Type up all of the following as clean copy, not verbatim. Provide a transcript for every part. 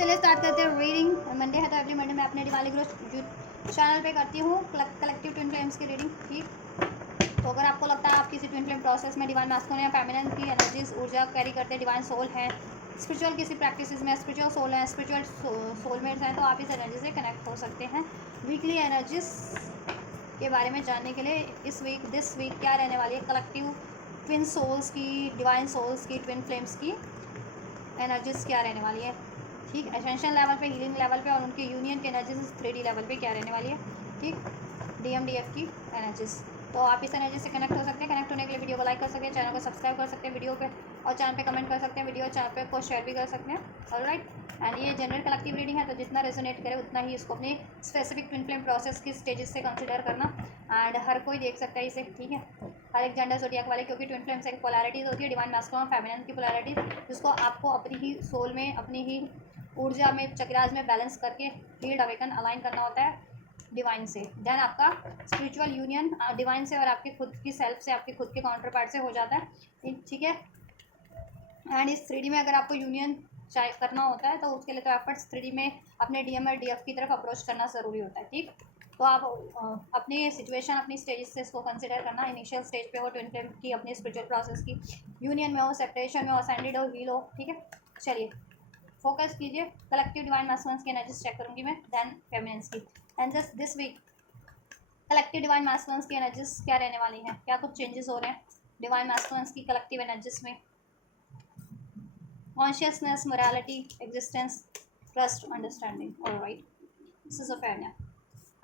चलिए स्टार्ट करते हैं रीडिंग। मंडे है तो एवरी मंडे मैं अपने दिवाली ग्रोथ चैनल पे करती हूँ कलेक्टिव ट्विन फ्लेम्स की रीडिंग। ठीक, तो अगर आपको लगता है आप किसी ट्विन फ्लेम प्रोसेस में डिवाइन मास्कुलिन या फेमिनिन की एनर्जीज ऊर्जा कैरी करते हैं, डिवाइन सोल है, स्पिरिचुअल किसी प्रैक्टिस में स्पिरिचुअल सोल है, स्पिरिचुअल सोलमेट्स हैं, तो आप इस एनर्जी से कनेक्ट हो सकते हैं। वीकली एनर्जीज के बारे में जानने के लिए दिस वीक क्या रहने वाली है, कलेक्टिव ट्विन सोल्स की, डिवाइन सोल्स की, ट्विन फ्लेम्स की एनर्जीज क्या रहने वाली है। ठीक, एसेंशियल लेवल पे, हीलिंग लेवल पे और उनके यूनियन की एनर्जीज 3D लेवल पे क्या रहने वाली है। ठीक, DMDF की एनर्जीज, तो आप इस एनर्जी से कनेक्ट हो सकते हैं। कनेक्ट होने के लिए वीडियो को लाइक कर सकते हैं, चैनल को सब्सक्राइब कर सकते हैं वीडियो पे, और चैनल पे कमेंट कर सकते हैं, वीडियो चैनल पे को शेयर भी कर सकते हैं। ऑलराइट, एंड ये जनरल कलेक्टिव रीडिंग है, तो जितना रेजोनेट करे उतना ही इसको अपनी स्पेसिफिक ट्विन फ्लेम प्रोसेस की स्टेजेस से कंसिडर करना। एंड हर कोई देख सकता है इसे, ठीक है, हर एक जेंडर ज़ोडिएक वाले, क्योंकि ट्विन फ्लेम्स एक पोलैरिटीज़ होती है, डिवाइन मास्कुलिन और फेमिनिन की पोलैरिटीज़, जिसको आपको अपनी ही सोल में, अपनी ही ऊर्जा में, चक्रास में बैलेंस करके हील्ड अवेकन अलाइन करना होता है डिवाइन से। देन आपका स्पिरिचुअल यूनियन डिवाइन से और आपकी खुद की सेल्फ से, आपके खुद के काउंटर पार्ट से हो जाता है। ठीक है, एंड इस 3D में अगर आपको यूनियन करना होता है तो उसके लिए तो एफर्ट्स 3D में अपने DM और DF की तरफ अप्रोच करना ज़रूरी होता है। ठीक, तो आप अपनी सिचुएशन, अपनी स्टेजेस से इसको कंसिडर करना। इनिशियल स्टेज पे हो ट्विन फ्लेम की, अपनी स्पिरिचुअल प्रोसेस की, यूनियन में हो, सेपरेशन में हो, असेंडेड हो, हील हो। ठीक है, चलिए फोकस कीजिए। कलेक्टिव डिवाइन मास्कुलिन्स की एनर्जीज चेक करूंगी मैं, देन फेमिनिन्स की। And just this week collective divine masculines की एनर्जीज क्या रहने वाली हैं, क्या कुछ चेंजेस हो रहे हैं डिवाइन मास्कुलिन्स की कलेक्टिव एनर्जीज में। Consciousness, morality, existence, trust, understanding. Alright, schizophrenia.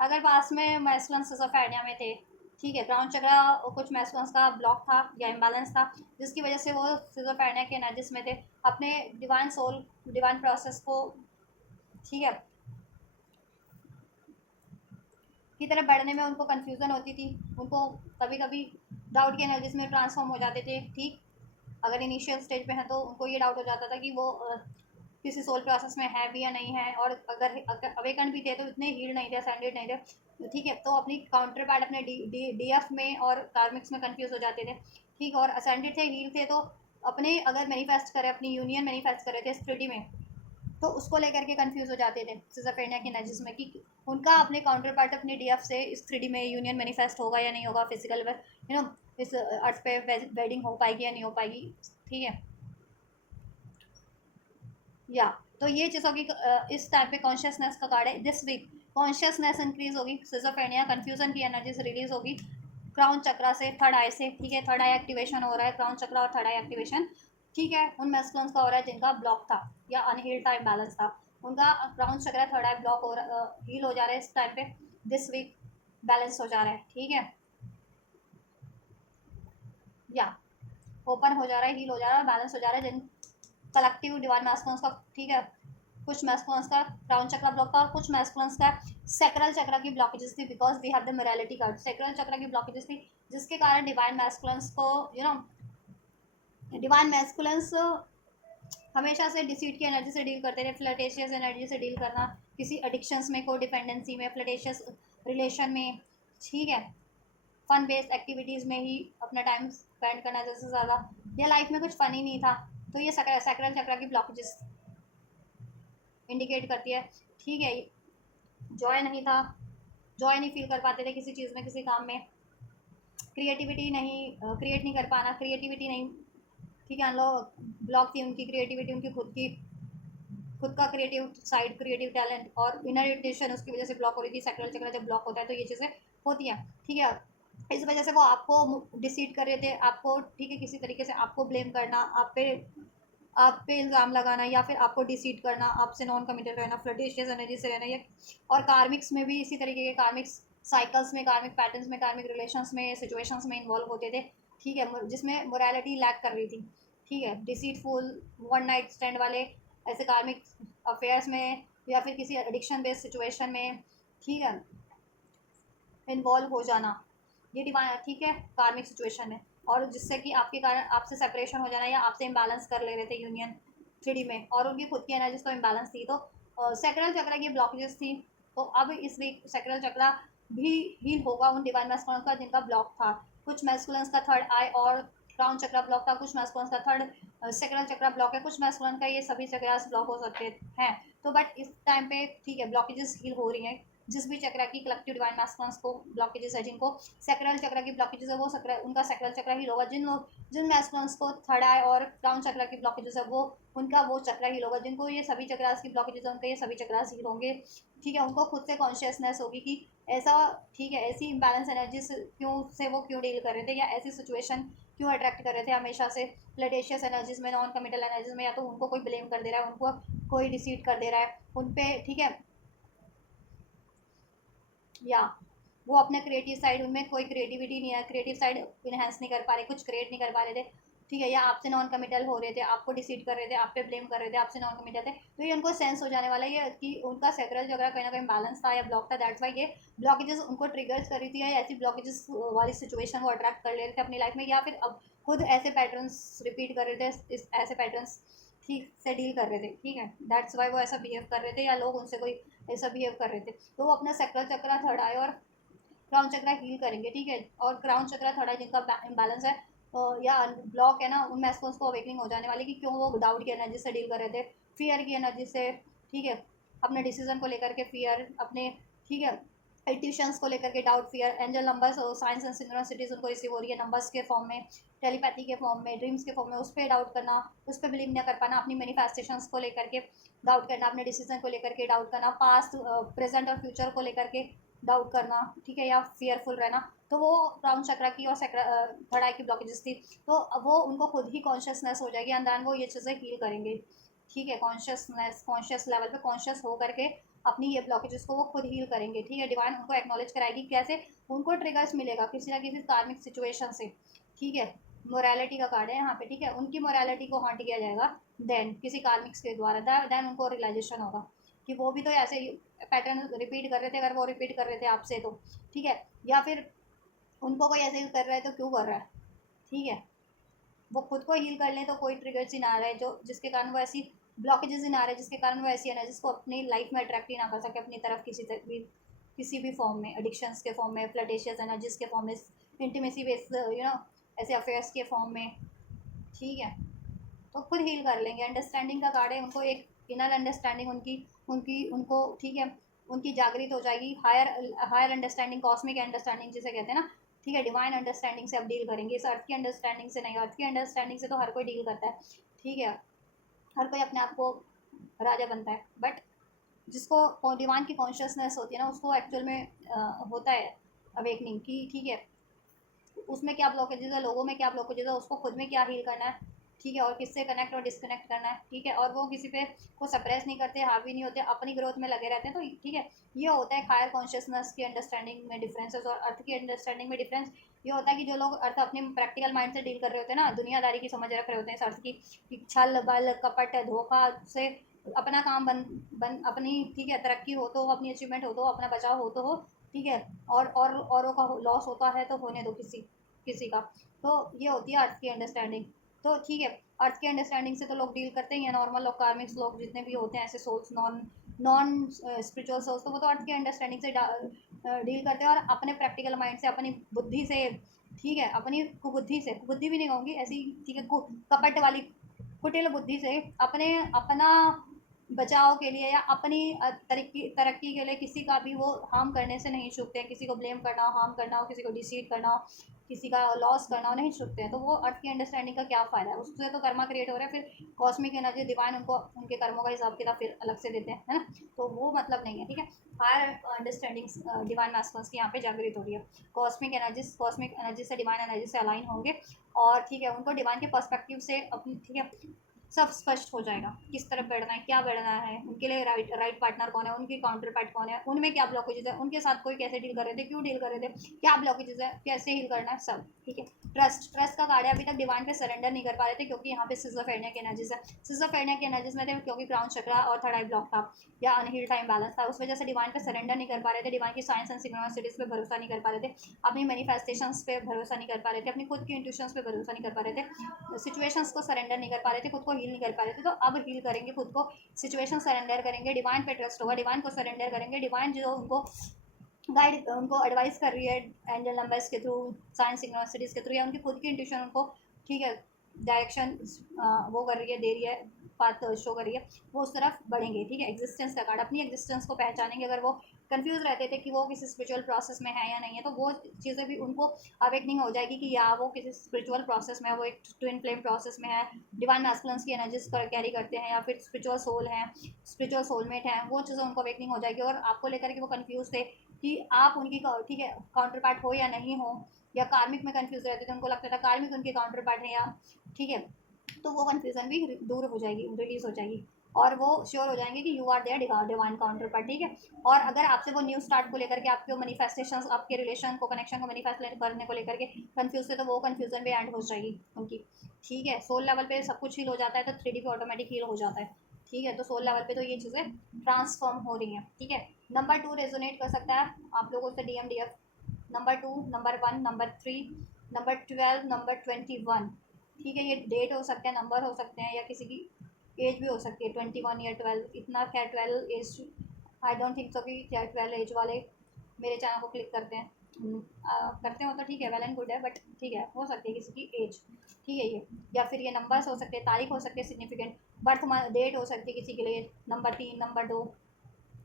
अगर पास में मैस्कुलिन सिजोफ्रेनिया में थे, ठीक है, ग्राउंड चक्रा कुछ मैस्कुलिन्स का ब्लॉक था या इम्बैलेंस था, जिसकी वजह से वो सिजोफ्रेनिया के एनर्जीज में थे। अपने डिवाइन सोल, डिवाइन प्रोसेस को, ठीक है, की तरफ बढ़ने में उनको कन्फ्यूज़न होती थी, उनको कभी कभी डाउट की एनर्जीज में ट्रांसफॉर्म हो जाते थे। ठीक, अगर इनिशियल स्टेज पे हैं तो उनको ये डाउट हो जाता था कि वो किसी सोल प्रोसेस में है भी या नहीं है, और अगर अवेकन भी थे तो इतने हील नहीं थे, असेंडेड नहीं थे। ठीक है, तो अपनी काउंटर पार्ट अपने DF में और कार्मिक्स में कंफ्यूज हो जाते थे। ठीक, और असेंडेड थे, हील थे, तो अपने अगर मैनिफेस्ट करे, अपनी यूनियन मैनिफेस्ट करे थे स्पिरिटी में, तो उसको लेकर के कंफ्यूज हो जाते थे सिजोफ्रेनिया की एनर्जीज में, कि उनका अपने काउंटर पार्ट अपने DF से इस 3D में यूनियन मैनिफेस्ट होगा या नहीं होगा, फिजिकल इस अर्थ पे वेडिंग हो पाएगी या नहीं हो पाएगी। ठीक है, या तो ये चीज़ होगी। इस टाइप पे कॉन्शियसनेस का कार्ड है। दिस वीक कॉन्शियसनेस इंक्रीज होगी, सिजोफ्रेनिया, कन्फ्यूजन की एनर्जीज रिलीज होगी क्राउन चक्रा से, थर्ड आई से। ठीक है, थर्ड आई एक्टिवेशन हो रहा है, क्राउन चक्रा और थर्ड आई एक्टिवेशन। ठीक है, उन मैस्कुलिन्स का हो रहा है जिनका ब्लॉक था या अनहील्ड टाइम बैलेंस था, उनका crown chakra, third I block हो रहा, हील हो जा रहा है इस टाइम पे। दिस वीक बैलेंस हो जा रहा है। ठीक है, या ओपन हो जा रहा है, हील हो जा रहा है, बैलेंस हो जा रहा है जिन कलेक्टिव डिवाइन मैस्कुलिन्स का। ठीक है, कुछ मैस्कुलिन्स का क्राउन चक्रा ब्लॉक था और कुछ मैस्कुलिन्स का सैक्रल चक्रा की ब्लॉकेजेस थी, because we have the morality card. Sacral chakra की ब्लॉकेजेस थी जिसके कारण डिवाइन मैस्कुलिन्स को, डिवाइन मैस्कुलिन्स हमेशा से डिसीट की एनर्जी से डील करते थे, फ्लर्टेशियस एनर्जी से डील करना, किसी एडिक्शंस में, को डिपेंडेंसी में, फ्लर्टेशियस रिलेशन में। ठीक है, फन बेस्ड एक्टिविटीज़ में ही अपना टाइम स्पेंड करना, जैसे ज़्यादा या लाइफ में कुछ फन ही नहीं था, तो ये सैक्रल चक्रा की ब्लॉकेजेस इंडिकेट करती है। ठीक है, जॉय नहीं था, जॉय नहीं फील कर पाते थे किसी चीज़ में, किसी काम में, क्रिएटिविटी नहीं, क्रिएट नहीं कर पाना, क्रिएटिविटी नहीं। ठीक है, ब्लॉक थी उनकी क्रिएटिविटी, उनकी खुद का क्रिएटिव साइड, क्रिएटिव टैलेंट और इनर इरिटेशन उसकी वजह से ब्लॉक हो रही थी। सैक्रल चक्र जब ब्लॉक होता है तो ये चीज़ें होती हैं। ठीक है, इस वजह से वो आपको डिसीट कर रहे थे, आपको, ठीक है, किसी तरीके से आपको ब्लेम करना, आप पे इल्ज़ाम लगाना, या फिर आपको डिसीट करना, आपसे नॉन कमिटेड रहना, फ्लर्टेशियस एनर्जी से रहना, या और कार्मिक्स में भी इसी तरीके के कार्मिक्स साइकिल्स में, कार्मिक पैटर्न्स में, कार्मिक रिलेशंस में, सिचुएशंस में इन्वॉल्व होते थे। ठीक है, जिसमें मोरालिटी लैक कर रही थी। ठीक है, डिसीटफुल, वन नाइट स्टैंड वाले ऐसे कार्मिक अफेयर्स में, या फिर किसी एडिक्शन बेस्ड सिचुएशन में, ठीक है, इन्वॉल्व हो जाना, ये डिवाइन, ठीक है, कार्मिक सिचुएशन है, और जिससे कि आपके कारण आपसे सेपरेशन हो जाना, या आपसे इम्बैलेंस कर ले रहे थे यूनियन 3D में, और उनकी खुद की एनर्जीज तो इम्बैलेंस थी, तो सैक्रल चक्र की ब्लॉकेजेस थी। तो अब इस वीक सैक्रल चक्र भी हील होगा उन डिवाइन मैस्कुलिन्स का जिनका ब्लॉक था। कुछ मैस्कुलिन्स का थर्ड आई और क्राउन चक्रा ब्लॉक था, कुछ मैस्कुलिन का थर्ड सेक्रल चक्रा ब्लॉक है, कुछ मैस्कुलिन का, ये सभी चक्रास ब्लॉक हो सकते हैं। तो बट इस टाइम पे ठीक है ब्लॉकेजेस हील हो रही हैं। जिस भी चक्रा की कलेक्टिव डिवाइन मैस्कुलिन्स को ब्लॉकेजेस है, जिनको सेक्रल चक्रा की ब्लॉकेजेस है, वो चक्र उनका सेक्रल चक्रा हील होगा। जिन मैस्कुलिन्स को थर्ड आई और क्राउन चक्रा की ब्लॉकेजेस है, वो उनका वो चक्रा हील होगा। जिनको ये सभी चक्रास की ब्लॉकेजेस है, उनका ये सभी चक्रास हील होंगे। ठीक है, उनको खुद से कॉन्शियसनेस होगी कि ऐसा ठीक है, ऐसी इम्बैलेंस एनर्जी वो क्यों डील कर रहे थे, या ऐसी सिचुएशन क्यों अट्रैक्ट कर रहे थे हमेशा से फ्लटेशियस एनर्जीज में, नॉन कमिटल एनर्जीज में। या तो उनको कोई ब्लेम कर दे रहा है, उनको कोई डिसीट कर दे रहा है उन पे, ठीक है, या वो अपने क्रिएटिव साइड, उनमें कोई क्रिएटिविटी नहीं है, क्रिएटिव साइड इनहेंस नहीं कर पा रहे, कुछ क्रिएट नहीं कर पा रहे थे। ठीक है, या आपसे नॉन कमिटल हो रहे थे, आपको डिसीड कर रहे थे, आप पे ब्लेम कर रहे थे, आपसे नॉन कमिटल थे। तो ये उनको सेंस हो जाने वाला है कि उनका सेक्रल जगह कहीं ना कहीं बैलेंस था या ब्लॉक था। दैट्स वाई ये ब्लॉकेजेस उनको ट्रिगर्स कर रही थी, या ऐसी ब्लॉकेजेस वाली सिचुएशन वो अट्रैक्ट कर ले रहे थे अपनी लाइफ में, या फिर अब खुद ऐसे पैटर्न्स रिपीट कर रहे थे, ऐसे पैटर्न्स ठीक से डील कर रहे थे। ठीक है, दैट्स वाई वो ऐसा बिहेव कर रहे थे, या लोग उनसे कोई ऐसा बिहेव कर रहे थे। तो वो अपना सेक्रल चक्रा थर्ड आई और क्राउन चक्रा हील करेंगे। ठीक है, और क्राउन चक्रा थोड़ा जिनका इम्बैलेंस है या ब्लॉक है ना, उन मैस्कुलिन्स को अवेकनिंग हो जाने वाली कि क्यों वो डाउट की एनर्जी से डील कर रहे थे, फियर की एनर्जी से। ठीक है, अपने डिसीजन को लेकर के फियर, अपने ठीक है इंट्यूशंस को लेकर के डाउट, फियर, एंजल नंबर्स और साइंस एंड सिंक्रोनिसिटीज उनको रिसीव हो रही है नंबर्स के फॉर्म में, टेलीपैथी के फॉर्म में, ड्रीम्स के फॉर्म में, उस पर डाउट करना, उस पर बिलीव न कर पाना, अपनी मैनिफेस्टेशंस को लेकर के डाउट करना, अपने डिसीजन को लेकर के डाउट करना, पास्ट प्रेजेंट और फ्यूचर को लेकर के डाउट करना। ठीक है, या फियरफुल रहना। तो वो क्राउन चक्रा की और थर्ड आई की ब्लॉकेजेस थी। तो वो उनको खुद ही कॉन्शियसनेस हो जाएगी, एंड देन वो ये चीज़ें हील करेंगे। ठीक है, कॉन्शियस लेवल पे कॉन्शियस हो करके अपनी ये ब्लॉकेजेस को वो खुद हील करेंगे। ठीक है, डिवाइन उनको एक्नॉलेज कराएगी कैसे, उनको ट्रिगर्स मिलेगा किसी ना किसी कार्मिक सिचुएशन से। ठीक है, मोरालिटी का कार्ड है यहाँ पे। ठीक है, उनकी मोरालिटी को हॉन्ट किया जाएगा देन किसी कार्मिक्स के द्वारा, देन उनको रियलाइजेशन होगा कि वो भी तो ऐसे पैटर्न रिपीट कर रहे थे, अगर वो रिपीट कर रहे थे आपसे तो। ठीक है, या फिर उनको कोई ऐसे ही कर रहा है तो क्यों कर रहा है। ठीक है, वो खुद को हील कर लें तो कोई ट्रिगर्स ही ना आ रहा है जो जिसके कारण वो ऐसी ब्लॉकेजेस ही ना आ रहे, जिसके कारण वो ऐसी एनर्जीज को अपनी लाइफ में अट्रैक्ट ही ना कर सके अपनी तरफ किसी भी फॉर्म में, एडिक्शंस के फॉर्म में, फ्लटेशियस एनर्जीज के फॉर्म में, इंटीमेसी बेस्ड ऐसे अफेयर्स के फॉर्म में। ठीक है, तो खुद हील कर लेंगे। अंडरस्टैंडिंग का कार्ड है, उनको एक इनर अंडरस्टैंडिंग उनकी उनकी उनको ठीक है उनकी जागृत हो जाएगी। Higher higher understanding, cosmic understanding जिसे कहते हैं ना। ठीक है, डिवाइन अंडरस्टैंडिंग से अब डील करेंगे, इस अर्थ की अंडरस्टैंडिंग से नहीं। अर्थ की अंडरस्टैंडिंग से तो हर कोई डील करता है। ठीक है, हर कोई अपने आप को राजा बनता है, बट जिसको डिवाइन की कॉन्शियसनेस होती है ना, उसको एक्चुअल में होता है अवेकनिंग की। ठीक है, उसमें क्या ब्लॉकेजेज है, लोगों में क्या ब्लॉकेजेज है, उसको खुद में क्या हील करना है। ठीक है, और किससे कनेक्ट और डिस्कनेक्ट करना है। ठीक है, और वो किसी पे को सप्रेस नहीं करते, हावी नहीं होते, अपनी ग्रोथ में लगे रहते हैं। तो ठीक है, ये होता है हायर कॉन्शियसनेस की अंडरस्टैंडिंग में डिफरेंसेस और अर्थ की अंडरस्टैंडिंग में डिफरेंस। ये होता है कि जो लोग अर्थ अपने प्रैक्टिकल माइंड से डील कर रहे होते हैं ना, दुनियादारी की समझ रख रहे होते हैं इस अर्थ की, कि छल बल कपट धोखा से अपना काम बन अपनी ठीक है तरक्की हो तो हो, अपनी अचीवमेंट हो तो हो, अपना बचाव हो तो हो। ठीक है, और औरों का लॉस होता है तो होने दो किसी किसी का। तो ये होती है अर्थ की अंडरस्टैंडिंग। तो ठीक है, अर्थ की अंडरस्टैंडिंग से तो लोग डील करते ही हैं, नॉर्मल लोग, कार्मिक्स लोग जितने भी होते हैं ऐसे souls, non non spiritual souls, तो वो तो अर्थ की अंडरस्टैंडिंग से डील करते हैं, और अपने प्रैक्टिकल माइंड से, अपनी बुद्धि से। ठीक है, अपनी कुबुद्धि भी नहीं कहूँगी ऐसी। ठीक है, कपट वाली कुटिल बुद्धि से अपने अपना बचाव के लिए या अपनी तरक्की के लिए किसी का भी वो हार्म करने से नहीं चूकते हैं। किसी को ब्लेम करना हो, हार्म करना हो, किसी को डिसीट करना हो, किसी का लॉस करना हो, नहीं चूकते हैं। तो वो अर्थ की अंडरस्टैंडिंग का क्या फ़ायदा है, उससे तो कर्मा क्रिएट हो रहा है, फिर कॉस्मिक एनर्जी डिवाइन उनको उनके कर्मों का हिसाब किताब फिर अलग से देते हैं, है ना। तो वो मतलब नहीं है। ठीक है, हायर अंडरस्टैंडिंग डिवाइन मास्टर्स की यहाँ पे जागृत हो रही है। कॉस्मिक एनर्जी से डिवाइन एनर्जी से अलाइन होंगे, और ठीक है उनको डिवाइन के पर्सपेक्टिव से अपनी ठीक है सब स्पष्ट हो जाएगा, किस तरफ बढ़ना है, क्या बढ़ना है, उनके लिए राइट पार्टनर कौन है, उनकी काउंटर पार्ट कौन है, उनमें क्या ब्लॉकेजेस है, उनके साथ कोई कैसे डील कर रहे थे, क्यों डील कर रहे थे, क्या ब्लॉकेजेस है, कैसे डील करना है, सब। ठीक है, ट्रस्ट का कार्ड है। अभी तक डिवाइन पे सरेंडर नहीं कर पा रहे थे क्योंकि यहाँ पे सिजोफ्रेनिया की एनर्जीज है। सिजोफ्रेनिया की एनर्जीज में थे क्योंकि क्राउन चक्रा और थर्ड आई ब्लॉक था या अनहील्ड टाइम बैलेंस था, उस वजह से डिवाइन पे सरेंडर नहीं कर पा रहे थे, डिवाइन की साइंस एंड सिंक्रोनिसिटीज पे भरोसा नहीं कर पा रहे थे, अपनी मैनिफेस्टेशंस पे भरोसा नहीं कर पा रहे थे, अपनी खुद की इंट्यूशंस पे भरोसा नहीं कर पा रहे थे, सिचुएशंस को सरेंडर नहीं कर पा रहे थे, खुद को हील नहीं कर पा रहे थे। तो अब हील करेंगे खुद को, सिचुएशन सरेंडर करेंगे, डिवाइन पे ट्रस्ट होगा, डिवाइन को सरेंडर करेंगे, डिवाइन जो उनको उनको एडवाइस कर रही है एंजल नंबर्स के थ्रू, साइंस सिंक्रोनिसिटीज के थ्रू, या उनकी खुद की इंट्यूशन उनको ठीक है, डायरेक्शन वो कर रही है, दे रही है, पाथ शो कर रही है, वो उस तरफ बढ़ेंगे। ठीक है, एग्जिस्टेंस का कार्ड, अपनी एग्जिस्टेंस को पहचानेंगे। अगर वो कंफ्यूज रहते थे कि वो किसी स्पिरिचुअल प्रोसेस में है या नहीं है, तो वो चीज़ें भी उनको अवेकनिंग हो जाएगी कि या वो किसी स्पिरिचुअल प्रोसेस में है, वो एक ट्विन फ्लेम प्रोसेस में है, डिवाइन मैस्कुलिन्स की एनर्जीज कैरी करते हैं, या फिर स्पिरिचुअल सोल हैं, स्पिरिचुअल सोलमेट हैं। वो चीज़ें उनको अवेकनिंग हो जाएगी। और आपको लेकर के वो कंफ्यूज थे कि आप उनकी, ठीक है, काउंटर पार्ट हो या नहीं हो, या कार्मिक में कंफ्यूज रहते थे, उनको लगता था कार्मिक उनके काउंटर पार्ट है, या ठीक है, तो वो कन्फ्यूज़न भी दूर हो जाएगी, रिलीज हो जाएगी, और वो श्योर हो जाएंगे कि you are there divine counterpart. ठीक है, और अगर आपसे वो न्यू स्टार्ट को लेकर के, आपके मैनिफेस्टेशन, आपके रिलेशन को, कनेक्शन को मैनिफेस्ट करने को लेकर के कंफ्यूज थे, तो वो कंफ्यूजन भी एंड हो जाएगी उनकी। ठीक है, सोल लेवल पे सब कुछ हील हो जाता है, तो 3D भी ऑटोमेटिक हील हो जाता है। ठीक है, तो सोल लेवल पे तो ये चीज़ें ट्रांसफॉर्म हो रही हैं। ठीक है, नंबर 2 रेजोनेट कर सकता है आप लोगों से, DMDF number 2, number 1, number 3, number 12, number 21। ठीक है, ये डेट हो सकते हैं, नंबर हो सकते हैं, या किसी की एज भी हो सकती है, 21 या 12। इतना क्या 12 age, I don't think so कि क्या 12 एज वाले मेरे चैनल को क्लिक करते हैं। करते हो तो ठीक है, वेल एंड गुड है, बट ठीक है, हो सकती है किसी की एज। ठीक है, ये या फिर ये नंबर्स हो सकते हैं, तारीख हो सकती है सिग्निफिकेंट, बर्थ डेट हो सकती है किसी के लिए, number 3, number 2,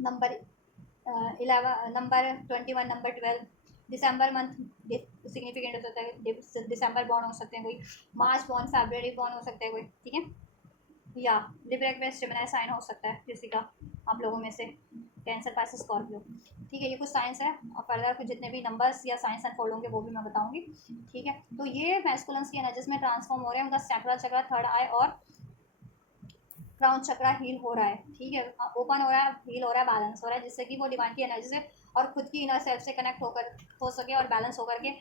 number 11, number 21, number 12, दिसंबर मंथ सिग्निफिकेंट हो सकता है, दिसंबर बॉर्न हो सकते हैं कोई, मार्च बॉर्न, फरवरी बॉर्न हो सकता है कोई। ठीक है, या लिब्रा में जेमिनी साइन हो सकता है किसी का, आप लोगों में से, कैंसर, पाइसेस, स्कॉर्पियो। ठीक है, ये कुछ साइंस है, और फर्दर कुछ जितने भी नंबर्स या साइंस अनफोल्ड होंगे वो भी मैं बताऊंगी। ठीक है, तो ये मैस्कुलेंस की एनर्जीज में ट्रांसफॉर्म हो रहे हैं, उनका सैक्रल चक्र, थर्ड आई और क्राउन चक्रा हील हो रहा है। ठीक है, ओपन हो रहा है, हील हो रहा है, बैलेंस हो रहा है, जिससे कि वो डिवाइन की एनर्जी से और खुद की इनर सेल्फ से कनेक्ट होकर हो सके, और बैलेंस होकर के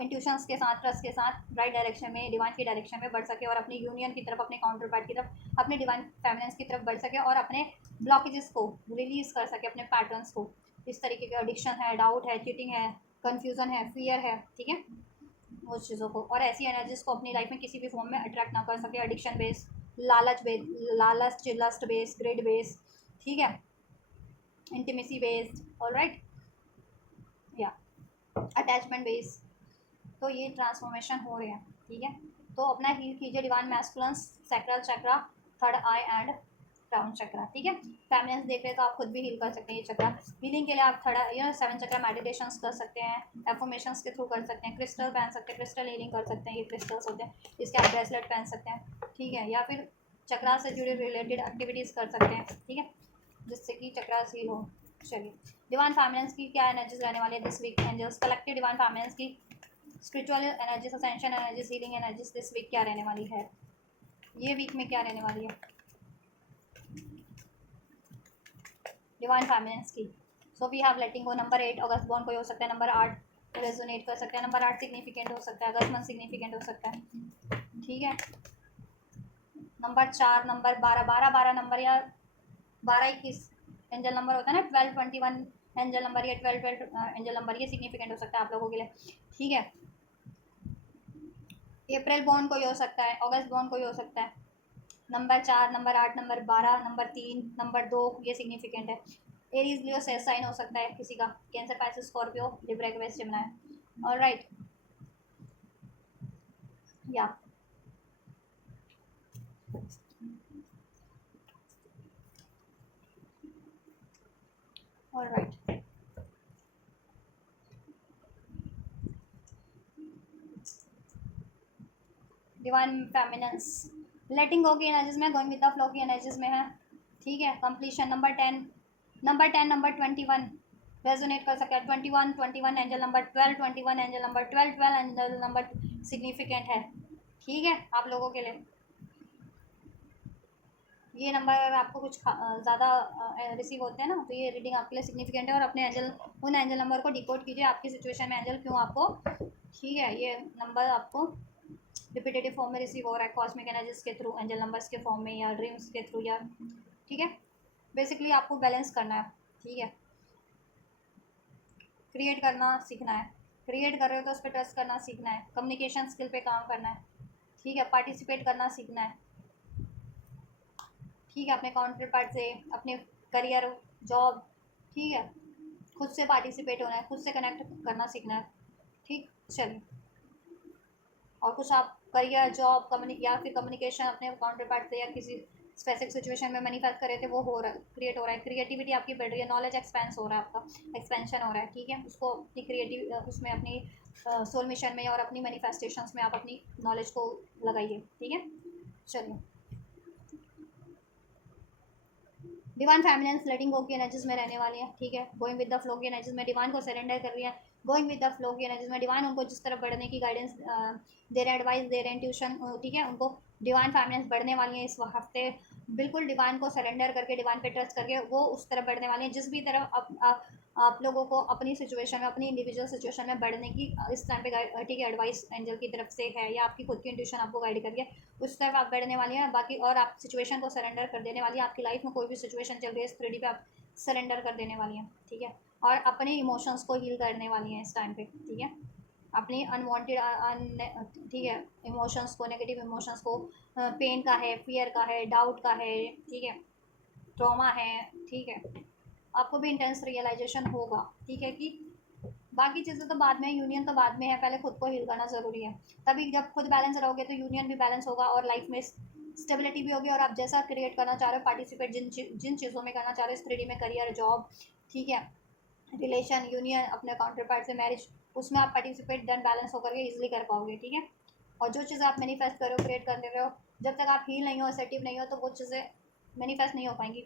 इंट्यूशंस के साथ, ट्रस्ट के साथ राइट डायरेक्शन में, डिवाइन की डायरेक्शन में बढ़ सके, और अपनी यूनियन की तरफ, अपने काउंटर पार्ट की तरफ, अपने डिवाइन फेमिनेंस की तरफ बढ़ सके, और अपने ब्लॉकेजेस को रिलीज कर सके, अपने पैटर्न्स को। इस तरीके के एडिक्शन है, डाउट है, चीटिंग है, कन्फ्यूजन है, फियर है। ठीक है, उस चीज़ों को, और ऐसी एनर्जीज को अपनी लाइफ में किसी भी फॉर्म में अट्रैक्ट ना कर सके। एडिक्शन बेस, लालच, लस्ट बेस, ग्रेड बेस, ठीक है, इंटीमेसी बेस्ड, ऑलराइट, या अटैचमेंट बेस। तो ये ट्रांसफॉर्मेशन हो रहे हैं। ठीक है, तो अपना हील कीजिए divine masculines, sacral chakra, third eye and crown chakra. ठीक है, फेमिनिन्स देख रहे हैं तो आप खुद भी हील कर सकते हैं ये चक्रा। हीलिंग के लिए आप थर्ड 7 चक्रा मेडिटेशंस कर सकते हैं, एफर्मेशंस के थ्रू कर सकते हैं, क्रिस्टल पहन सकते हैं, क्रिस्टल हीलिंग कर सकते हैं, ये क्रिस्टल्स होते हैं, इसके आप ब्रेसलेट पहन सकते हैं। ठीक है, या फिर चक्रा से जुड़े रिलेटेड एक्टिविटीज़ कर सकते हैं। ठीक है, जिससे कि चक्रा हील हो। चलिए, डिवाइन फेमिनिन्स की क्या एनर्जीज रहने वाली है this week, angels collective divine feminines की spiritual energies, ascension energies, healing energies this week क्या रहने वाली है, ये वीक में क्या रहने वाली है डिवाइन फेमिनिन्स की। So we have letting go, number 8 अगस्त बॉर्न कोई हो सकता है, नंबर 8 रेजोनेट कर सकता है, नंबर 8 सिग्निफिकेंट हो सकता है, अगस्त मंथ सिग्निफिकेंट हो सकता है। ठीक है, नंबर 4, नंबर 12, 12 12 नंबर, या 12 21 एंजल नंबर होता है ना, 12 21 एंजल नंबर, या 12 12 एंजल नंबर, ये सिग्निफिकेंट हो सकता है आप लोगों के लिए। ठीक है, अप्रैल बॉर्न कोई हो सकता है, अगस्त बॉर्न कोई हो सकता है, number 4, number 8, number 12, number 3, number 2, ये सिग्निफिकेंट है। एरीज लियो साइन हो सकता है किसी का, cancer, Pisces, Scorpio, Libra, Aquarius, Gemini. Alright, या ऑलराइट, डिवाइन फेमिनेंस लेटिंग गो की एनर्जीज में, गोइंग विद द फ्लो की एनर्जीज में है। ठीक है, completion, number 10, number 10, number 21 resonate कर सकता है, 21 21 angel number, 12 21 angel number, 12 12 angel number significant है। ठीक है, आप लोगों के लिए ये नंबर अगर आपको कुछ ज़्यादा रिसीव होते हैं ना, तो ये रीडिंग आपके लिए सिग्निफिकेंट है, और अपने एंजल, उन एंजल नंबर को डिकोड कीजिए, आपकी सिचुएशन में एंजल क्यों आपको, ठीक है, ये नंबर आपको रिपीटेटिव फॉर्म में रिसीव हो रहा है, कॉस्मिक एनर्जीज के थ्रू, एंजल नंबर्स के फॉर्म में, या ड्रीम्स के थ्रू, या ठीक है, बेसिकली आपको बैलेंस करना है। ठीक है, क्रिएट करना सीखना है, क्रिएट कर रहे हो तो उस पर ट्रस्ट करना सीखना है, कम्युनिकेशन स्किल पे काम करना है। ठीक है, पार्टिसिपेट करना सीखना है। ठीक है, अपने काउंटर पार्ट से, अपने करियर, जॉब, ठीक है, खुद से पार्टिसिपेट होना है, खुद से कनेक्ट करना सीखना है। ठीक, चलिए, और कुछ आप करियर, जॉब, या फिर कम्युनिकेशन अपने काउंटर पार्ट से या किसी स्पेसिफिक सिचुएशन में मैनिफेस्ट करे थे, वो हो रहा है, क्रिएट हो रहा है। क्रिएटिविटी आपकी बढ़ रही है, नॉलेज एक्सपेंस हो रहा है, आपका एक्सपेंशन हो रहा है, ठीक है। उसको अपनी क्रिएटिव उसमें अपनी सोल मिशन में और अपनी मैनिफेस्टेशंस में आप अपनी नॉलेज को लगाइए, ठीक है। चलिए, डिवाइन फेमिनिन्स लेटिंग गो की एनर्जीज में रहने वाली है, ठीक है। गोइंग विद द फ्लो की एनर्जीज में डिवाइन को सरेंडर कर रही है। गोइंग विद द फ्लो की एनर्जीज में डिवाइन उनको जिस तरफ बढ़ने की गाइडेंस दे रहे हैं, एडवाइस दे रहे हैं, ट्यूशन, ठीक है। उनको डिवाइन फेमिनिन्स बढ़ने वाली है इस हफ्ते, बिल्कुल डिवाइन को सरेंडर करके, डिवाइन पे ट्रस्ट करके वो उस तरफ बढ़ने वाली है जिस भी तरफ आप लोगों को अपनी सिचुएशन में, अपनी इंडिविजुअल सिचुएशन में बढ़ने की इस टाइम पे ठीक है एडवाइस एंजल की तरफ से है, या आपकी खुद की इंट्यूशन आपको गाइड करिए, उस तरफ आप बढ़ने वाली हैं। बाकी और आप सिचुएशन को सरेंडर कर देने वाली है। आपकी लाइफ में कोई भी सिचुएशन चल रही है इस 3D पे आप सरेंडर कर देने वाली हैं, ठीक है। और अपने इमोशंस को हील करने वाली हैं इस टाइम पे, ठीक है। अपनी अनवांटेड, ठीक है, इमोशंस को, नेगेटिव इमोशंस को, पेन का है, फियर का है, डाउट का है, ठीक है, ट्रॉमा है, ठीक है। आपको भी इंटेंस रियलाइजेशन होगा, ठीक है, कि बाकी चीज़ें तो बाद में, यूनियन तो बाद में है, पहले खुद को हील करना ज़रूरी है। तभी जब खुद बैलेंस रहोगे तो यूनियन भी बैलेंस होगा और लाइफ में स्टेबिलिटी भी होगी। और आप जैसा क्रिएट करना चाह रहे हो, पार्टिसिपेट जिन चीज़ों में करना चाह रहे हो इस 3D में, करियर, जॉब, ठीक है, रिलेशन, यूनियन, अपने काउंटर पार्ट से मैरिज, उसमें आप पार्टिसिपेट डन बैलेंस होकर के ईजिली कर पाओगे, ठीक है। और जो चीज़ें आप मैनिफेस्ट कर रहे हो, क्रिएट कर रहे हो, जब तक आप हील नहीं हो, असर्टिव नहीं हो, तो वो चीज़ें मैनिफेस्ट नहीं हो पाएंगी,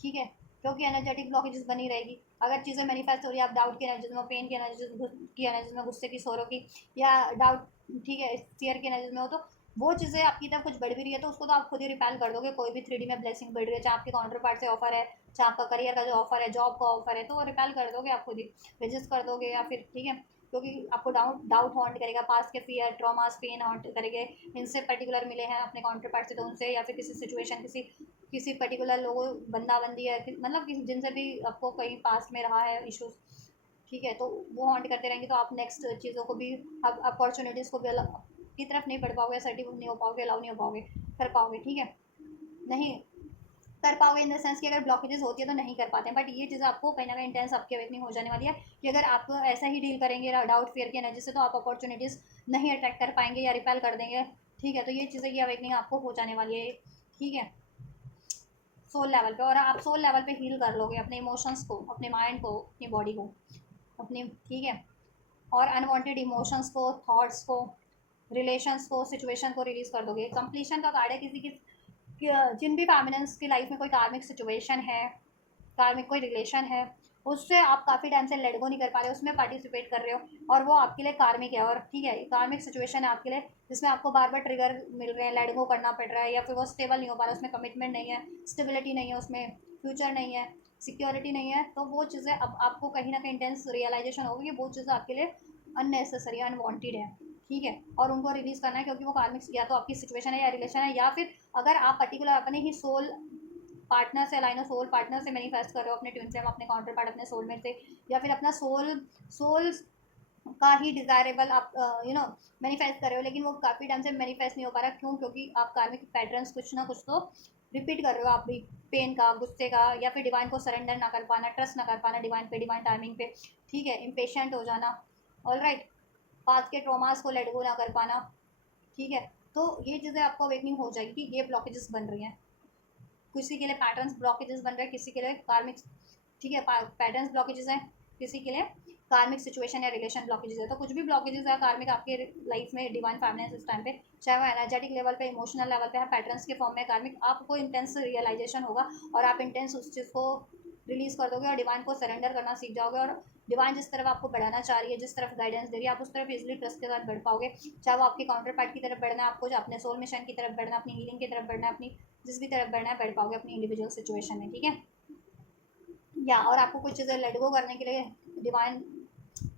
ठीक है। क्योंकि एनर्जेटिक ब्लॉकेजेस बनी रहेगी। अगर चीज़ें मैनिफेस्ट हो रही है, आप डाउट की एनर्जीज में, पेन की एनर्जीज में, गुस्से की, सोरो की, या डाउट, ठीक है, फियर की एनर्जीज में हो, तो वो चीज़ें आपकी तरफ कुछ बढ़ भी रही है तो उसको तो आप खुद ही रिपेल कर दोगे। कोई भी 3D में ब्लेसिंग बढ़ रही है, चाहे आपके काउंटर पार्ट से ऑफर है, चाहे आपका करियर का जो ऑफर है, जॉब का ऑफर है, तो वो रिपेल कर दोगे आप खुद ही, रजिस्ट कर दोगे, या फिर, ठीक है। क्योंकि आपको डाउट डाउट हॉन्ट करेगा, पास के फियर, ट्रॉमास, पेन हॉन्ट करेंगे। इनसे पर्टिकुलर मिले हैं अपने काउंटर पार्ट से, तो उनसे, या फिर किसी सिचुएशन, किसी किसी पर्टिकुलर लोगों, बंदा बंदी है, मतलब जिनसे भी आपको कहीं पास्ट में रहा है इश्यूज, ठीक है, तो वो हॉन्ट करते रहेंगे। तो आप नेक्स्ट चीज़ों को भी, अब अपॉर्चुनिटीज़ को भी अलग की तरफ नहीं बढ़ पाओगे, सर्टिव नहीं हो पाओगे, अलाउ नहीं हो पाओगे, कर पाओगे, ठीक है। नहीं कर पाओगे इन द सेंस कि अगर ब्लॉकेजेस होती है तो नहीं कर पाते हैं। बट ये चीज़ आपको कहीं ना कहीं इंटेंस आपकी अवेकनिंग हो जाने वाली है कि अगर आप ऐसा ही डील करेंगे डाउट, फियर की एनर्जी से, तो आप अपॉर्चुनिटीज़ नहीं अट्रैक्ट कर पाएंगे या रिपेल कर देंगे, ठीक है। तो ये चीज़ें, ये अवेकनिंग आपको हो जाने वाली है, ठीक है, सोल लेवल पे। और आप सोल लेवल पे हील कर लोगे अपने इमोशंस को, अपने माइंड को, अपनी बॉडी को, अपनी, ठीक है। और अनवांटेड इमोशंस को, थॉट्स को, रिलेशंस को, सिचुएशन को रिलीज कर दोगे। कंप्लीशन का कार्ड है किसी की, जिन भी फैमिलियंस की लाइफ में कोई कार्मिक सिचुएशन है, कार्मिक कोई रिलेशन है, उससे आप काफ़ी टाइम से लेट गो नहीं कर पा रहे हो, उसमें पार्टिसिपेट कर रहे हो और वो आपके लिए कार्मिक है, और ठीक है, कार्मिक सिचुएशन है आपके लिए जिसमें आपको बार बार ट्रिगर मिल रहे हैं, लेट गो करना पड़ रहा है, या फिर वो स्टेबल नहीं हो पा रहा, उसमें कमिटमेंट नहीं है, स्टेबिलिटी नहीं है, उसमें फ्यूचर नहीं है, सिक्योरिटी नहीं है। तो वो चीज़ें अब आपको कहीं ना कहीं इंटेंस रियलाइजेशन होगी कि वो चीज़ें आपके लिए अननेसेसरी, अनवांटेड है, ठीक है। और उनको रिलीज करना है, क्योंकि वो कार्मिक या तो आपकी सिचुएशन है या रिलेशन है, या फिर अगर आप पर्टिकुलर अपने ही सोल पार्टनर से अलाइन हो, सोल पार्टनर से मैनिफेस्ट कर रहे हो, अपने ट्विन फ्लेम, अपने काउंटर पार्ट, अपने सोलमेट से, या फिर अपना सोल सोल का ही डिज़ायरेबल आप मैनिफेस्ट कर रहे हो, लेकिन वो काफ़ी टाइम से मैनिफेस्ट नहीं हो पा रहा। क्यों? क्योंकि आप कार्मिक पैटर्न्स कुछ ना कुछ तो रिपीट कर रहे हो आप भी, पेन का, गुस्से का, या फिर डिवाइन को सरेंडर ना कर पाना, ट्रस्ट ना कर पाना डिवाइन पे, डिवाइन टाइमिंग पे, ठीक है, इम्पेशेंट हो जाना, ऑल राइट, पास के ट्रोमास को लेट गो ना कर पाना, ठीक है। तो ये चीज़ें आपको अवेकनिंग हो जाएगी कि ये ब्लॉकेजेस बन रही हैं। किसी के लिए पैटर्न्स ब्लॉकेजेस बन रहे हैं, किसी के लिए कार्मिक, ठीक है, पैटर्न्स ब्लॉकेजेस हैं, किसी के लिए कार्मिक सिचुएशन या रिलेशन ब्लॉकेजेस है। तो कुछ भी ब्लॉकेजेस है कार्मिक आपके लाइफ में, डिवाइन फैमिली इस टाइम पे, चाहे वो एनर्जेटिक लेवल पे, इमोशनल लेवल पे है, पैटर्न्स के फॉर्म में कार्मिक, आपको इंटेंस रियलाइजेशन होगा और आप इंटेंस उस चीज़ को रिलीज कर दोगे और डिवाइन को सरेंडर करना सीख जाओगे। और डिवाइन जिस तरफ आपको बढ़ाना चाह रही है, जिस तरफ गाइडेंस दे रही है, आप उस तरफ इजिली ट्रस्ट के साथ बढ़ पाओगे। चाहे वो आपके काउंटर पार्ट की तरफ बढ़ना है, आपको जो अपने सोल मिशन की तरफ बढ़ना, अपनी हीलिंग की तरफ बढ़ना, अपनी जिस भी तरफ बढ़ना है बढ़ पाओगे अपनी इंडिविजुअल सिचुएशन में, ठीक है। या और आपको कुछ चीज़ें लेट गो करने के लिए डिवाइन